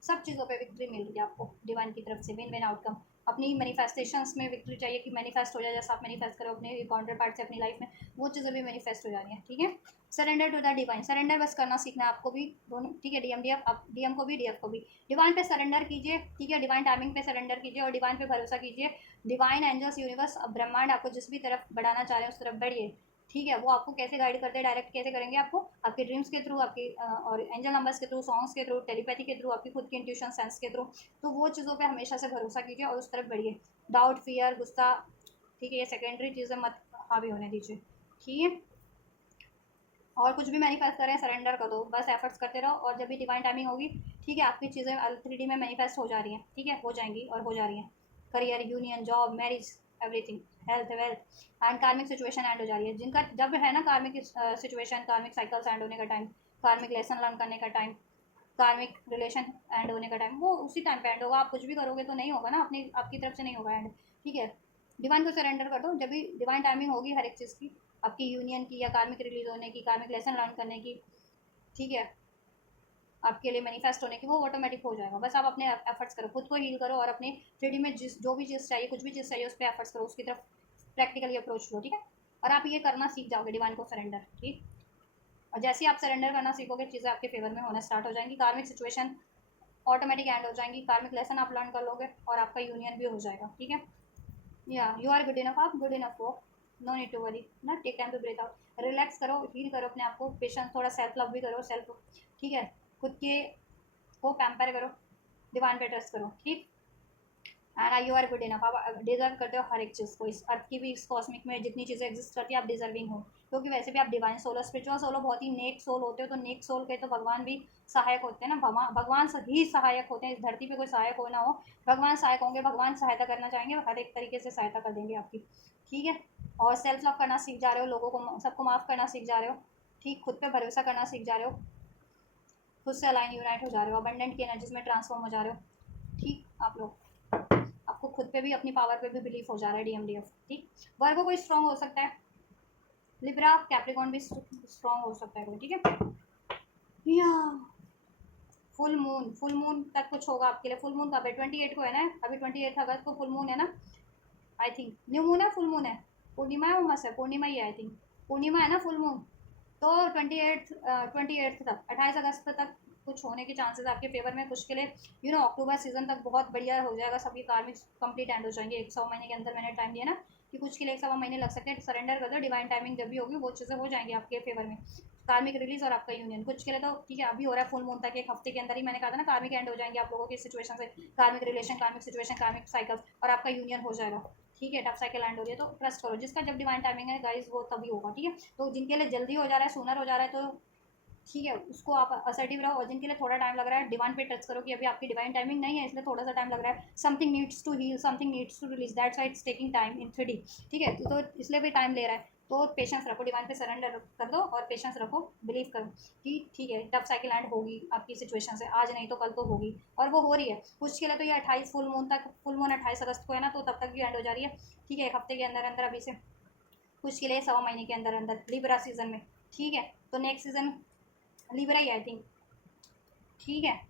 सब चीज़ों पे विक्ट्री मिल रही है आपको डिवाइन की तरफ से। विन विन आउटकम, अपनी मैनिफेस्टेशंस में विक्ट्री चाहिए कि मैनिफेस्ट हो जाए, जैसा आप मैनिफेस्ट करो अपने काउंटर पार्ट से अपनी लाइफ में, वो चीज़ें भी मैनिफेस्ट हो जा रही हैं। ठीक है, surrender to the divine, surrender बस करना सीखना है आपको भी, दोनों। ठीक है, DMDF, आप DM को भी, DF को भी, डिवाइन पे सरेंडर कीजिए। ठीक है, डिवाइन टाइमिंग पे सरेंडर कीजिए, और डिवाइन पे भरोसा कीजिए। डिवाइन, एंजल्स, यूनिवर्स, ब्रह्मांड आपको जिस भी तरफ बढ़ाना चाह रहे हैं उस तरफ बढ़िए। ठीक है, वो आपको कैसे गाइड करते हैं, डायरेक्ट कैसे करेंगे आपको, आपके ड्रीम्स के थ्रू, आपकी और एंजल नंबर्स के थ्रू, सॉन्ग्स के थ्रू, टेलीपैथी के थ्रू, आपकी खुद की इंट्यूशन सेंस के थ्रू। तो वो चीज़ों पे हमेशा से भरोसा कीजिए और उस तरफ बढ़िए। डाउट, फियर, गुस्सा, ठीक है, ये सेकेंडरी चीज़ें मत हावी होने दीजिए। ठीक है, और कुछ भी मैनिफेस्ट करें, सरेंडर कर दो, बस एफर्ट्स करते रहो, और जब भी डिवाइन टाइमिंग होगी, ठीक ठीक है, आपकी चीज़ें 3D में मैनिफेस्ट हो जा रही हैं, ठीक है, हो जाएंगी और हो जा रही हैं। Career, union, job, marriage, everything, health, wealth and कार्मिक सिचुएशन एंड हो जा रही है। जिनका जब है ना कार्मिक सिचुएशन, कार्मिक साइकिल्स एंड होने का टाइम, कार्मिक लेसन लर्न करने का टाइम, कार्मिक रिलेशन एंड होने का टाइम, वो उसी टाइम पे एंड होगा। आप कुछ भी करोगे तो नहीं होगा ना, अपनी आपकी तरफ से नहीं होगा एंड, ठीक है। डिवाइन को सरेंडर कर दो, जब भी डिवाइन टाइमिंग होगी हर एक चीज़ की, आपकी यूनियन की या कार्मिक रिलीज होने की, कार्मिक लेसन लर्न करने की, ठीक है, आपके लिए मैनिफेस्ट होने की, वो ऑटोमेटिक हो जाएगा। बस आप अपने एफर्ट्स करो, खुद को हील करो और अपने 3D में जिस जो भी चीज़ चाहिए, कुछ भी चीज़ चाहिए, उस पर एफर्ट्स करो, उसकी तरफ प्रैक्टिकली अप्रोच लो, ठीक है। और आप ये करना सीख जाओगे डिवाइन को सरेंडर, ठीक। और जैसे ही आप सरेंडर करना सीखोगे, चीज़ें आपके फेवर में होना स्टार्ट हो जाएंगी, कार्मिक सिचुएशन ऑटोमेटिक एंड हो जाएंगी, कार्मिक लेसन आप लर्न कर लोगे और आपका यूनियन भी हो जाएगा, ठीक है। या यू आर गुड इनफ, आप गुड इनफ हो, नो नीड टू वरी ना। Take time to breathe out, relax करो, हील करो अपने आप को, पेशेंस, थोड़ा सेल्फ लव भी करो, सेल्फ, ठीक है, खुद के को पैम्पर करो, डिवाइन पे ट्रस्ट करो, ठीक। And you are good enough, आप डिजर्व करते हो हर एक चीज़ को, इस अर्थ की भी, इस कॉस्मिक में जितनी चीज़ें एग्जिस्ट करती है, आप डिजर्विंग हो। क्योंकि वैसे भी आप डिवाइन सोल और स्पिरिचुअल सोल बहुत ही नेक सोल होते हो, तो नेक सोल के तो भगवान भी सहायक होते हैं ना, भगवान ही सहायक होते हैं, इस धरती पे कोई सहायक हो ना हो, भगवान सहायक होंगे, भगवान सहायता करना चाहेंगे, हर एक तरीके से सहायता कर देंगे आपकी, ठीक है। और सेल्फ लव करना सीख जा रहे हो, लोगों को, सबको माफ़ करना सीख जा रहे हो, ठीक, खुद पे भरोसा करना सीख जा रहे हो, खुद से अलाइन यूनाइट हो जा रहे हो, अबंडेंट की एनर्जीज में ट्रांसफॉर्म हो जा रहे हो, ठीक। आप लोग, आपको खुद पे भी, अपनी पावर पे भी बिलीफ हो जा रहा है, DMDF, ठीक। वर्गो कोई स्ट्रॉन्ग हो सकता है, लिब्रा कैप्रिकॉन भी स्ट्रॉन्ग हो सकता है कोई, ठीक है। या फुल मून तक कुछ होगा आपके लिए। फुल मून कब है? 28 को है ना, अभी 28 अगस्त को फुल मून है ना, आई थिंक। न्यू मून है, फुल मून है, पूर्णिमा है, उमस है, पूर्णिमा ही है आई थिंक, पूर्णिमा है ना फुल मून। तो 28 तक, 28 अगस्त तक कुछ होने के चांसेस आपके फेवर में, कुछ के लिए अक्टूबर सीजन तक बहुत बढ़िया हो जाएगा, सभी कार्मिक कंप्लीट एंड हो जाएंगे 100 महीने के अंदर। मैंने टाइम दिया ना कि कुछ के लिए 1 सवा महीने लग सकते हैं, सरेंडर कर दो, डिवाइन टाइमिंग जब भी होगी वो चीज़ें हो जाएंगी आपके फेवर में, कार्मिक रिलीज और आपका यूनियन। कुछ के लिए तो ठीक है, अभी हो रहा है फुल मून तक, 1 हफ्ते के अंदर ही, मैंने कहा था ना कार्मिक एंड हो जाएंगे आप लोगों की सिचुएशन से, कार्मिक रिलेशन, कार्मिक सिचुएशन, कार्मिक साइकिल्स, और आपका यूनियन हो जाएगा, ठीक है। टफ साइकिल एंड हो रही है तो ट्रस्ट करो, जिसका जब डिवाइन टाइमिंग है गाइस वो तभी होगा, ठीक है। तो जिनके लिए जल्दी हो जा रहा है, सूनर हो जा रहा है, तो ठीक है, उसको आप असर्टिव रहो। और जिनके लिए थोड़ा टाइम लग रहा है, डिवाइन पे टच करो कि अभी आपकी डिवाइन टाइमिंग नहीं है, इसलिए थोड़ा सा टाइम लग रहा है, something needs to heal, something needs to release, that's why it's taking time in 3D, ठीक है। तो इसलिए भी टाइम ले रहा है, तो पेशेंस रखो, डिवाइन पे सरेंडर कर दो और पेशेंस रखो, बिलीव करो कि ठीक है, टफ साइकिल एंड होगी आपकी सिचुएशन से, आज नहीं तो कल तो होगी, और वो हो रही है। कुछ के लिए तो ये 28 फुल मून तक, फुल मून 28 अगस्त को है ना, तो तब तक भी एंड हो जा रही है, ठीक है, 1 हफ्ते के अंदर अंदर अभी से। कुछ के लिए 1 सवा महीने के अंदर अंदर, लिब्रा सीजन में, ठीक है। तो next season Libra he I think, ठीक है।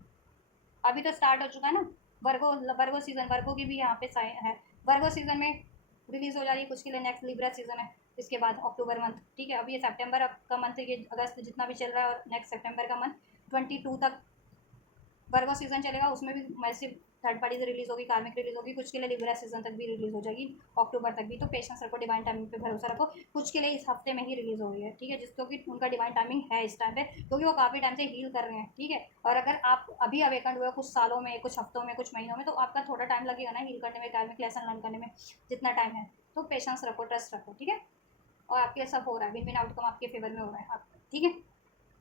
अभी तो स्टार्ट हो चुका है ना वर्गो, वर्गो सीजन, वर्गो की भी यहाँ पे साइन है, वर्गो सीजन में रिलीज हो जा रही है कुछ के लिए। नेक्स्ट लिब्रा सीजन है, इसके बाद अक्टूबर मंथ, ठीक है। अभी ये सितंबर का मंथ है, ये अगस्त जितना भी चल रहा है, और नेक्स्ट सितंबर का मंथ 22 तक वर्गो सीजन चलेगा, उसमें भी मैसिव थर्ड पार्टी से रिलीज होगी, कार्मिक रिलीज होगी, कुछ के लिए लिब्रा सीजन तक भी रिलीज हो जाएगी, अक्टूबर तक भी। तो पेशेंस रखो, डिवाइन टाइमिंग पे भरोसा रखो, कुछ के लिए इस हफ्ते में ही रिलीज हो रही है, ठीक है, जिसको कि उनका डिवाइन टाइमिंग है इस टाइम पे, क्योंकि वो काफ़ी टाइम से हील कर रहे हैं, ठीक है। और अगर आप अभी अवेकंड हुए कुछ सालों में, कुछ हफ्तों में, कुछ महीनों में, तो आपका थोड़ा टाइम लगेगा ना हील करने में, कार्मिक लेसन लर्न करने में, जितना टाइम है। तो पेशेंस रखो, ट्रस्ट रखो, ठीक है। और आपके सब हो रहा है, विन विन आउटकम आपके फेवर में हो रहा है, आप, ठीक है।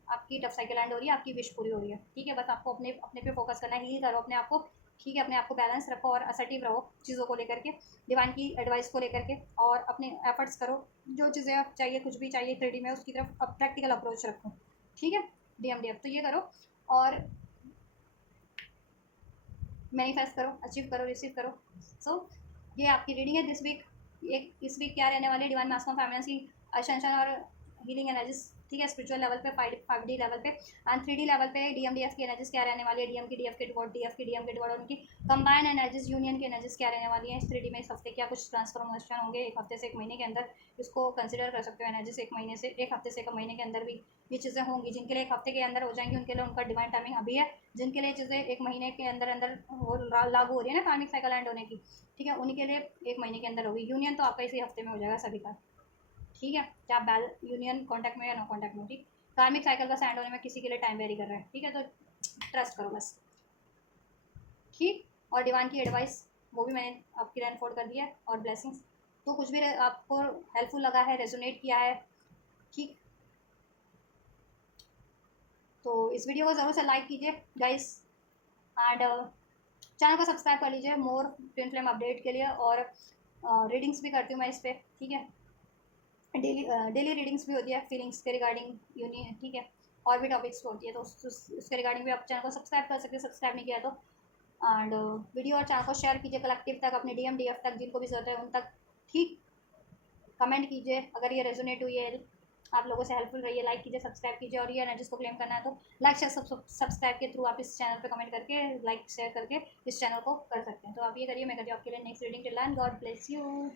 आपकी टफ साइकिल एंड हो रही है, आपकी विश पूरी हो रही है, ठीक है। बस आपको अपने अपने पे फोकस करना है, हील करो अपने आप को, ठीक है। अपने आप को बैलेंस रखो और असर्टिव रहो चीज़ों को लेकर के, डिवाइन की एडवाइस को लेकर के, और अपने एफर्ट्स करो, जो चीज़ें आप चाहिए, कुछ भी चाहिए 3D में, उसकी तरफ अब प्रैक्टिकल अप्रोच रखो, ठीक है। DMDF तो ये करो और मैनिफेस्ट करो, अचीव करो, रिसीव करो। ये आपकी रीडिंग है दिस वीक। एक इस वीक क्या रहने वाली है, डिवाइन मास्क ऑफ फेमिनिन की असेंशन और हीलिंग एनर्जीज, ठीक है, स्पिरिचुअल लेवल पे, 5D लेवल पे एंड 3D लेवल पे DMDF की एनर्जीज क्या रहने वाली है, DM की DF के टुवर्ड, DF की DM के टुवर्ड, उनकी कंबाइन एनर्जीज, यूनियन की एनर्जीज क्या रहने वाली है इस 3D में। इस हफ्ते क्या कुछ ट्रांसफॉर्मेशन होंगे 1 हफ्ते से 1 महीने के अंदर, इसको कंसिडर कर सकते हो एनर्जीज। 1 महीने से 1 हफ्ते से 1 महीने के अंदर भी ये चीज़ें होंगी। जिनके लिए 1 हफ्ते के अंदर हो जाएंगी, उनके लिए उनका डिवाइन टाइमिंग अभी है। जिनके लिए चीज़ें 1 महीने के अंदर अंदर वो लागू हो रही है ना, कार्मिक साइकिल एंड होने की, ठीक है, उनके लिए 1 महीने के अंदर होगी। यूनियन तो आपका इसी हफ्ते में हो जाएगा सभी का, ठीक है। क्या आप बैल यूनियन कॉन्टैक्ट में या नो कॉन्टैक्ट में, ठीक। कार्मिक साइकिल का सैंड होने में किसी के लिए टाइम वेरी कर रहा है, ठीक है, तो ट्रस्ट करो बस, ठीक। और डिवाइन की एडवाइस वो भी मैंने आपकी अनफोल्ड कर दिया है, और ब्लेसिंग्स तो कुछ भी आपको हेल्पफुल लगा है, रेजोनेट किया है, ठीक, तो इस वीडियो को ज़रूर से लाइक कीजिए गाइस, एंड चैनल को सब्सक्राइब कर लीजिए मोर ट्विन फ्लेम अपडेट के लिए, और रीडिंग्स भी करती हूँ मैं इस पर, ठीक है। डेली रीडिंग्स भी होती है फीलिंग्स के रिगार्डिंग यूनि, ठीक है, और भी टॉपिक्स होती है, तो उसके रिगार्डिंग भी आप चैनल को सब्सक्राइब कर सकते हैं, सब्सक्राइब नहीं किया तो। एंड वीडियो और चैनल को शेयर कीजिए कलेक्टिव तक, अपने डीएम डीएफ तक, जिनको भी जरूरत है उन तक, ठीक। कमेंट कीजिए अगर ये रेजोनेट हुई है, आप लोगों से हेल्पफुल रही है, लाइक कीजिए, सब्सक्राइब कीजिए, और ये एनर्जीज को क्लेम करना है तो लाइक शेयर सब्सक्राइब के थ्रू आप इस चैनल पे कमेंट करके, लाइक शेयर करके इस चैनल को कर सकते हैं। तो आप ये करिए, मैं करती हूँ आपके लिए next reading. Till then God bless you.